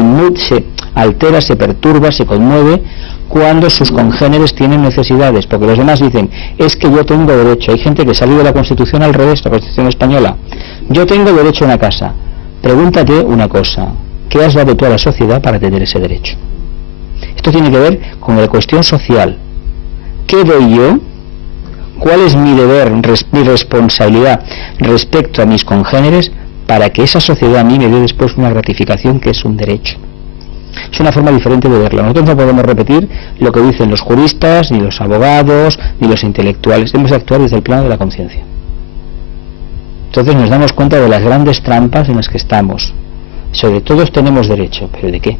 altera, se perturba, se conmueve cuando sus congéneres tienen necesidades, porque los demás dicen, es que yo tengo derecho. Hay gente que salió de la Constitución al revés, la Constitución española. Yo tengo derecho a una casa. Pregúntate una cosa, ¿qué has dado tú a la sociedad para tener ese derecho? Esto tiene que ver con la cuestión social. ¿Qué doy yo? ¿Cuál es mi deber, mi responsabilidad respecto a mis congéneres para que esa sociedad a mí me dé después una gratificación que es un derecho? Es una forma diferente de verlo. Nosotros no podemos repetir lo que dicen los juristas, ni los abogados, ni los intelectuales. Debemos actuar desde el plano de la conciencia. Entonces nos damos cuenta de las grandes trampas en las que estamos. Sobre todos tenemos derecho, pero ¿de qué?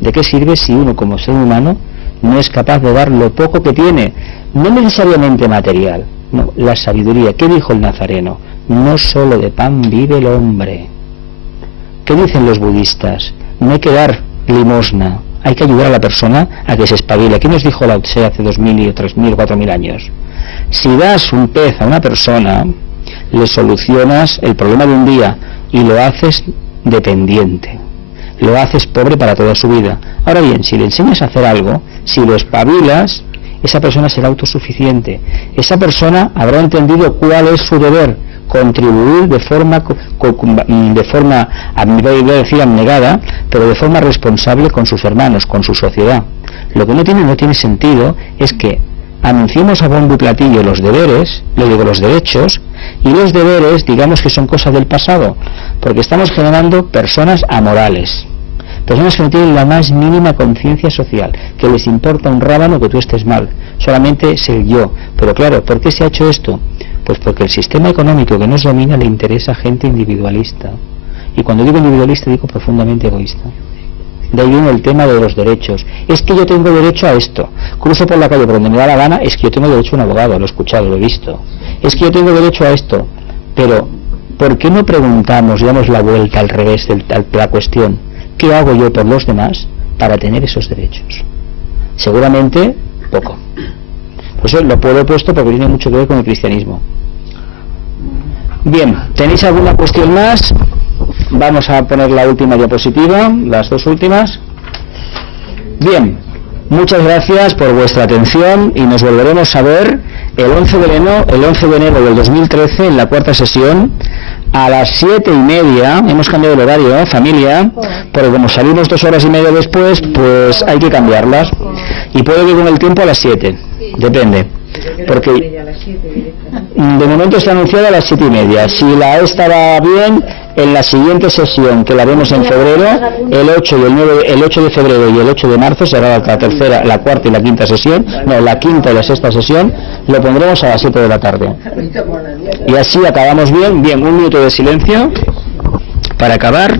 ¿De qué sirve si uno como ser humano no es capaz de dar lo poco que tiene? No necesariamente material, no, la sabiduría. ¿Qué dijo el Nazareno? No solo de pan vive el hombre. ¿Qué dicen los budistas? No hay que dar limosna, hay que ayudar a la persona a que se espabile. ¿Qué nos dijo Lao Tse hace 2000 o 3000 o 4000 años? Si das un pez a una persona, le solucionas el problema de un día y lo haces dependiente, lo haces pobre para toda su vida. Ahora bien, si le enseñas a hacer algo, si lo espabilas, esa persona será autosuficiente. Esa persona habrá entendido cuál es su deber, contribuir de forma, voy a decir abnegada, pero de forma responsable con sus hermanos, con su sociedad. Lo que no tiene sentido es que anunciemos a bombo y platillo los deberes, le digo los derechos, y los deberes digamos que son cosas del pasado, porque estamos generando personas amorales, personas que no tienen la más mínima conciencia social, que les importa un rábano que tú estés mal, solamente sé yo. Pero claro, ¿por qué se ha hecho esto? Pues porque el sistema económico que nos domina le interesa a gente individualista, y cuando digo individualista digo profundamente egoísta. De ahí viene el tema de los derechos. Es que yo tengo derecho a esto. Cruzo por la calle por donde me da la gana, es que yo tengo derecho a un abogado, lo he escuchado, lo he visto. Es que yo tengo derecho a esto. Pero, ¿por qué no preguntamos, damos la vuelta al revés de la cuestión? ¿Qué hago yo por los demás para tener esos derechos? Seguramente, poco. Por eso lo puedo puesto porque tiene mucho que ver con el cristianismo. Bien, ¿tenéis alguna cuestión más? Vamos a poner la última diapositiva, las dos últimas. Bien, muchas gracias por vuestra atención y nos volveremos a ver el 11 de enero del 2013 en la cuarta sesión a las 7:30. Hemos cambiado el horario, familia, porque como salimos 2 horas y media después, pues hay que cambiarlas. Y puede que con el tiempo a las 7, depende. Porque de momento está anunciada a las 7:30. Si la esta va bien, en la siguiente sesión, que la vemos en febrero, el 8 de febrero y el 8 de marzo será la tercera, la cuarta y la quinta sesión, no, la quinta y la sexta sesión, lo pondremos a las 7 de la tarde. Y así acabamos bien. Bien, un minuto de silencio para acabar.